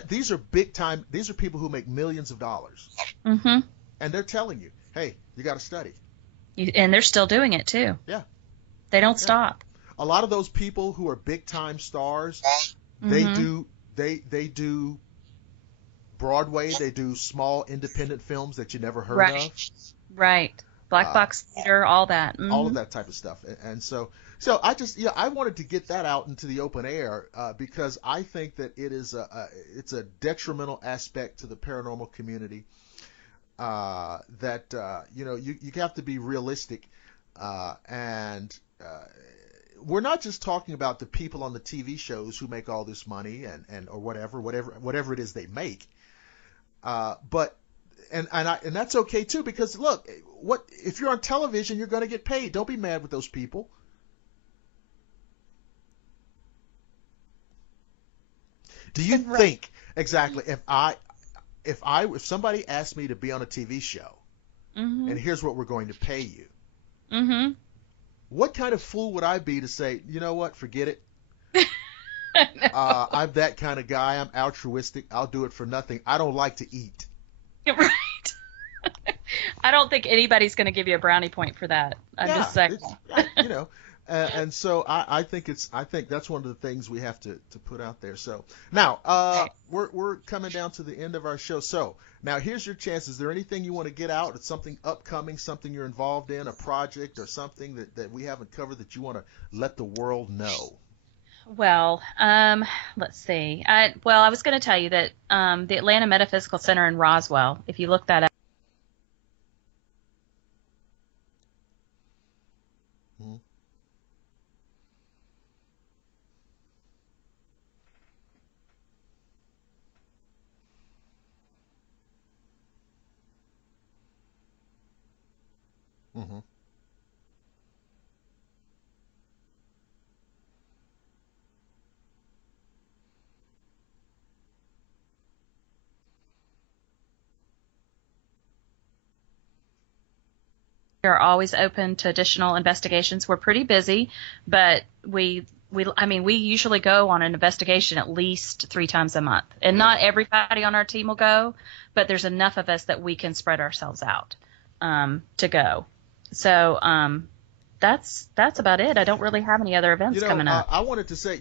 these are big time, these are people who make millions of dollars. Mm-hmm. And they're telling you, hey, you got to study. And they're still doing it too. Yeah. They don't stop. A lot of those people who are big time stars, they do Broadway, they do small independent films that you never heard of. Right. Black box theater, all that. Mm-hmm. All of that type of stuff. And so I just, I wanted to get that out into the open air because I think that it's a detrimental aspect to the paranormal community that, you have to be realistic and we're not just talking about the people on the TV shows who make all this money and or whatever it is they make. But that's okay too, because look, if you're on television, you're going to get paid. Don't be mad with those people. Do you think exactly if somebody asked me to be on a TV show, and here's what we're going to pay you? Mm-hmm. What kind of fool would I be to say, you know what, forget it. I'm that kind of guy. I'm altruistic. I'll do it for nothing. I don't like to eat. Right. I don't think anybody's going to give you a brownie point for that. I'm just saying. And so I think that's one of the things we have to put out there. So now we're coming down to the end of our show. So now here's your chance. Is there anything you want to get out? It's something upcoming, something you're involved in, a project or something that we haven't covered that you want to let the world know? Well, let's see. I was going to tell you that the Atlanta Metaphysical Center in Roswell, if you look that up. Mm-hmm. We are always open to additional investigations. We're pretty busy, but we we usually go on an investigation at least 3 times a month, and not everybody on our team will go, but there's enough of us that we can spread ourselves out to go. So that's about it. I don't really have any other events coming up. I wanted to say,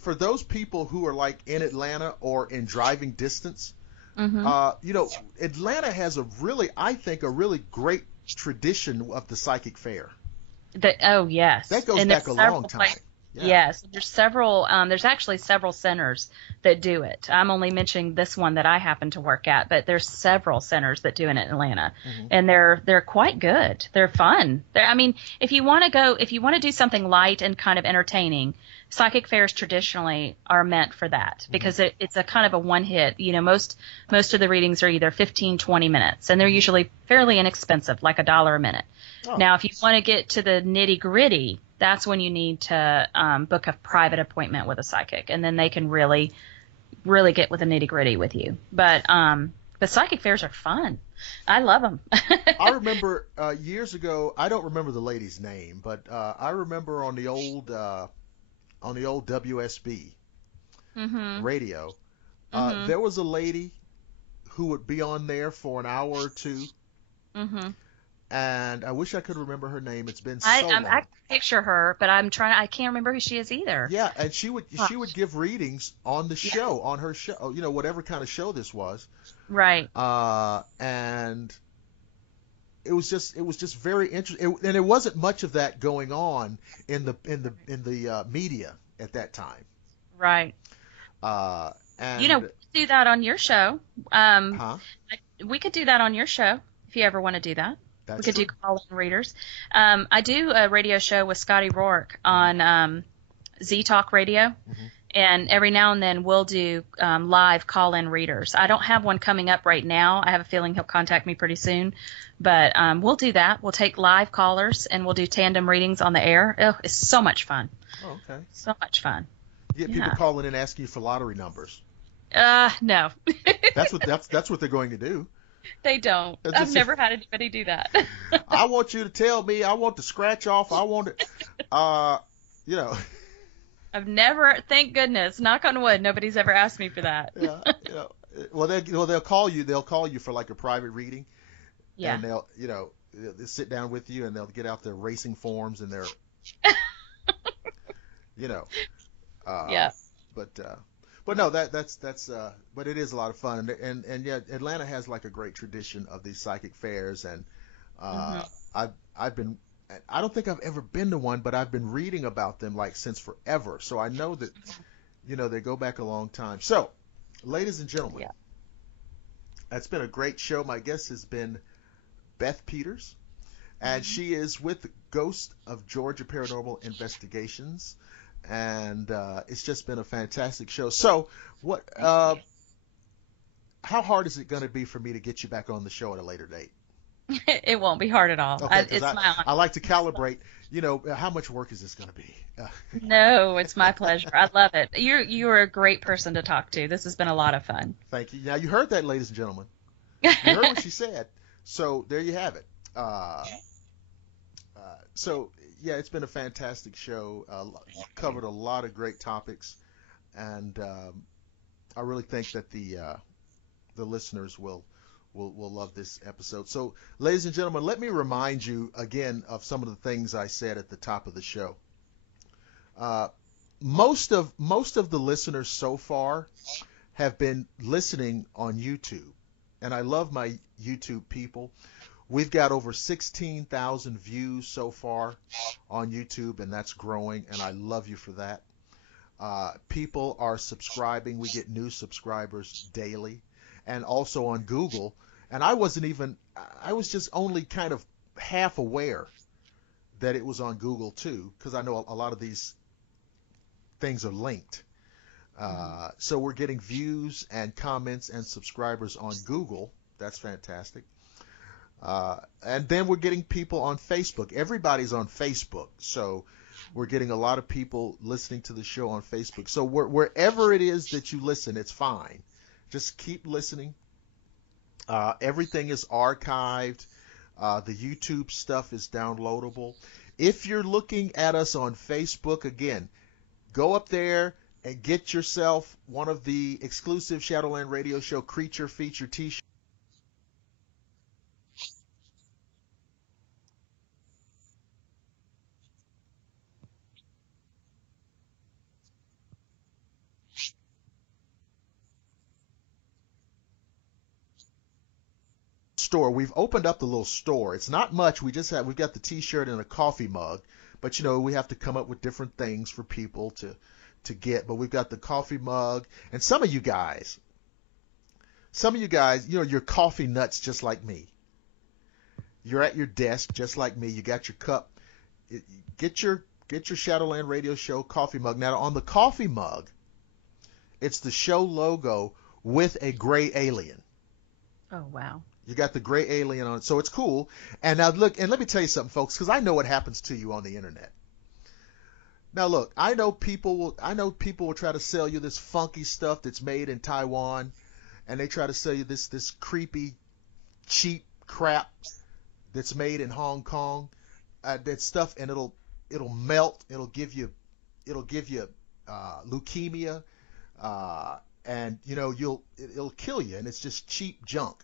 for those people who are like in Atlanta or in driving distance, Atlanta has I think a really great tradition of the psychic fair. Yes. That goes back a long time. Yeah. Yes, there's actually several centers that do it. I'm only mentioning this one that I happen to work at, but there's several centers that do it in Atlanta, and they're quite good. They're fun. If you want to do something light and kind of entertaining, psychic fairs traditionally are meant for that, because it's a kind of a one hit. Most of the readings are either 15, 20 minutes, and they're usually fairly inexpensive, like $1 a minute. Oh. Now, if you want to get to the nitty gritty, that's when you need to book a private appointment with a psychic, and then they can really, really get with the nitty gritty with you. But psychic fairs are fun. I love them. I remember years ago. I don't remember the lady's name, but I remember on the old WSB radio, there was a lady who would be on there for an hour or two. And I wish I could remember her name. It's been so long. I can picture her, but I can't remember who she is either. Yeah, and she would give readings on the show, on her show, whatever kind of show this was. Right. And it was just very interesting, and there wasn't much of that going on in the media at that time. Right. And we could do that on your show. We could do that on your show if you ever want to do that. That's we could true. do call-in readers. I do a radio show with Scotty Rourke on Z Talk Radio, and every now and then we'll do live call-in readers. I don't have one coming up right now. I have a feeling he'll contact me pretty soon, but we'll do that. We'll take live callers and we'll do tandem readings on the air. Oh, it's so much fun. Oh, okay. So much fun. You get people calling in asking you for lottery numbers. No. That's what they're going to do. They don't. I've never had anybody do that. I want you to tell me. I want to scratch off. I want it. I've never. Thank goodness. Knock on wood. Nobody's ever asked me for that. Yeah. Well, they'll call you. They'll call you for like a private reading. Yeah. And they'll sit down with you and they'll get out their racing forms and their. Yeah. But no, that's but it is a lot of fun, and yeah, Atlanta has like a great tradition of these psychic fairs, and I've been, I don't think I've ever been to one, but I've been reading about them like since forever, so I know that they go back a long time. So, ladies and gentlemen, that's been a great show. My guest has been Beth Peters, and she is with the Ghost of Georgia Paranormal Investigations. And it's just been a fantastic show. So, how hard is it going to be for me to get you back on the show at a later date? It won't be hard at all. Okay, it's my honor. I like to calibrate. How much work is this going to be? No, it's my pleasure. I love it. You're a great person to talk to. This has been a lot of fun. Thank you. Now you heard that, ladies and gentlemen. You heard what she said. So there you have it. So. Yeah, it's been a fantastic show. Covered a lot of great topics, and I really think that the listeners will love this episode. So, ladies and gentlemen, let me remind you again of some of the things I said at the top of the show. Most of the listeners so far have been listening on YouTube, and I love my YouTube people. We've got over 16,000 views so far on YouTube, and that's growing, and I love you for that. People are subscribing. We get new subscribers daily, and also on Google. And I was just only kind of half aware that it was on Google too, because I know a lot of these things are linked. So we're getting views and comments and subscribers on Google. That's fantastic. And then we're getting people on Facebook. Everybody's on Facebook, so we're getting a lot of people listening to the show on Facebook. So wherever it is that you listen, it's fine. Just keep listening. Everything is archived. The YouTube stuff is downloadable. If you're looking at us on Facebook, again, go up there and get yourself one of the exclusive Shadowland Radio Show Creature Feature t-shirts. Store. We've opened up the little store. It's not much. We've got the t-shirt and a coffee mug, but we have to come up with different things for people to get. But we've got the coffee mug, and some of you guys, you're coffee nuts just like me. You're at your desk just like me. You got your cup. Get your Shadowland Radio Show coffee mug. Now on the coffee mug, it's the show logo with a gray alien. Oh, wow. You got the gray alien on it, so it's cool. And now look, and let me tell you something, folks, because I know what happens to you on the internet. Now look, I know people will try to sell you this funky stuff that's made in Taiwan, and they try to sell you this creepy, cheap crap that's made in Hong Kong. That stuff, and it'll melt. It'll give you leukemia, and it'll kill you, and it's just cheap junk.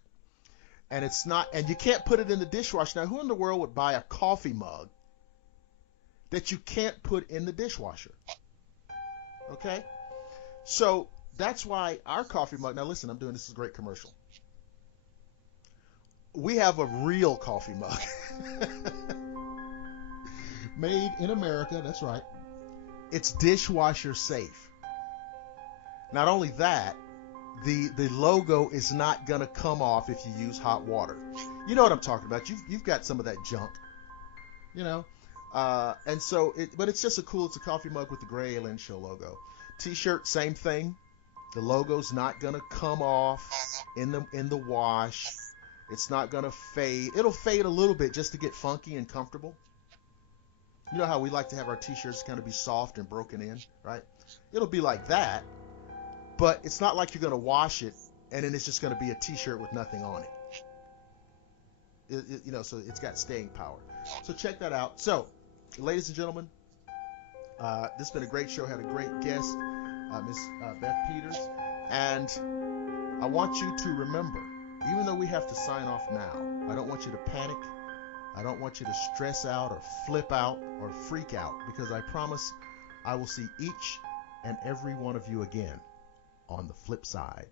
And it's not, and you can't put it in the dishwasher. Now, who in the world would buy a coffee mug that you can't put in the dishwasher? Okay? So that's why our coffee mug, now listen, I'm doing this is a great commercial. We have a real coffee mug. Made in America, that's right. It's dishwasher safe. Not only that, the logo is not going to come off if you use hot water. You know what I'm talking about. You've got some of that junk, and so but it's just it's a coffee mug with the gray alien show logo. T-shirt, same thing. The logo's not going to come off in the wash. It's not going to fade. It'll fade a little bit just to get funky and comfortable. You know how we like to have our T-shirts kind of be soft and broken in, right? It'll be like that. But it's not like you're going to wash it and then it's just going to be a T-shirt with nothing on it. So it's got staying power. So check that out. So, ladies and gentlemen, this has been a great show. Had a great guest, Miss Beth Peters. And I want you to remember, even though we have to sign off now, I don't want you to panic. I don't want you to stress out or flip out or freak out, because I promise I will see each and every one of you again on the flip side.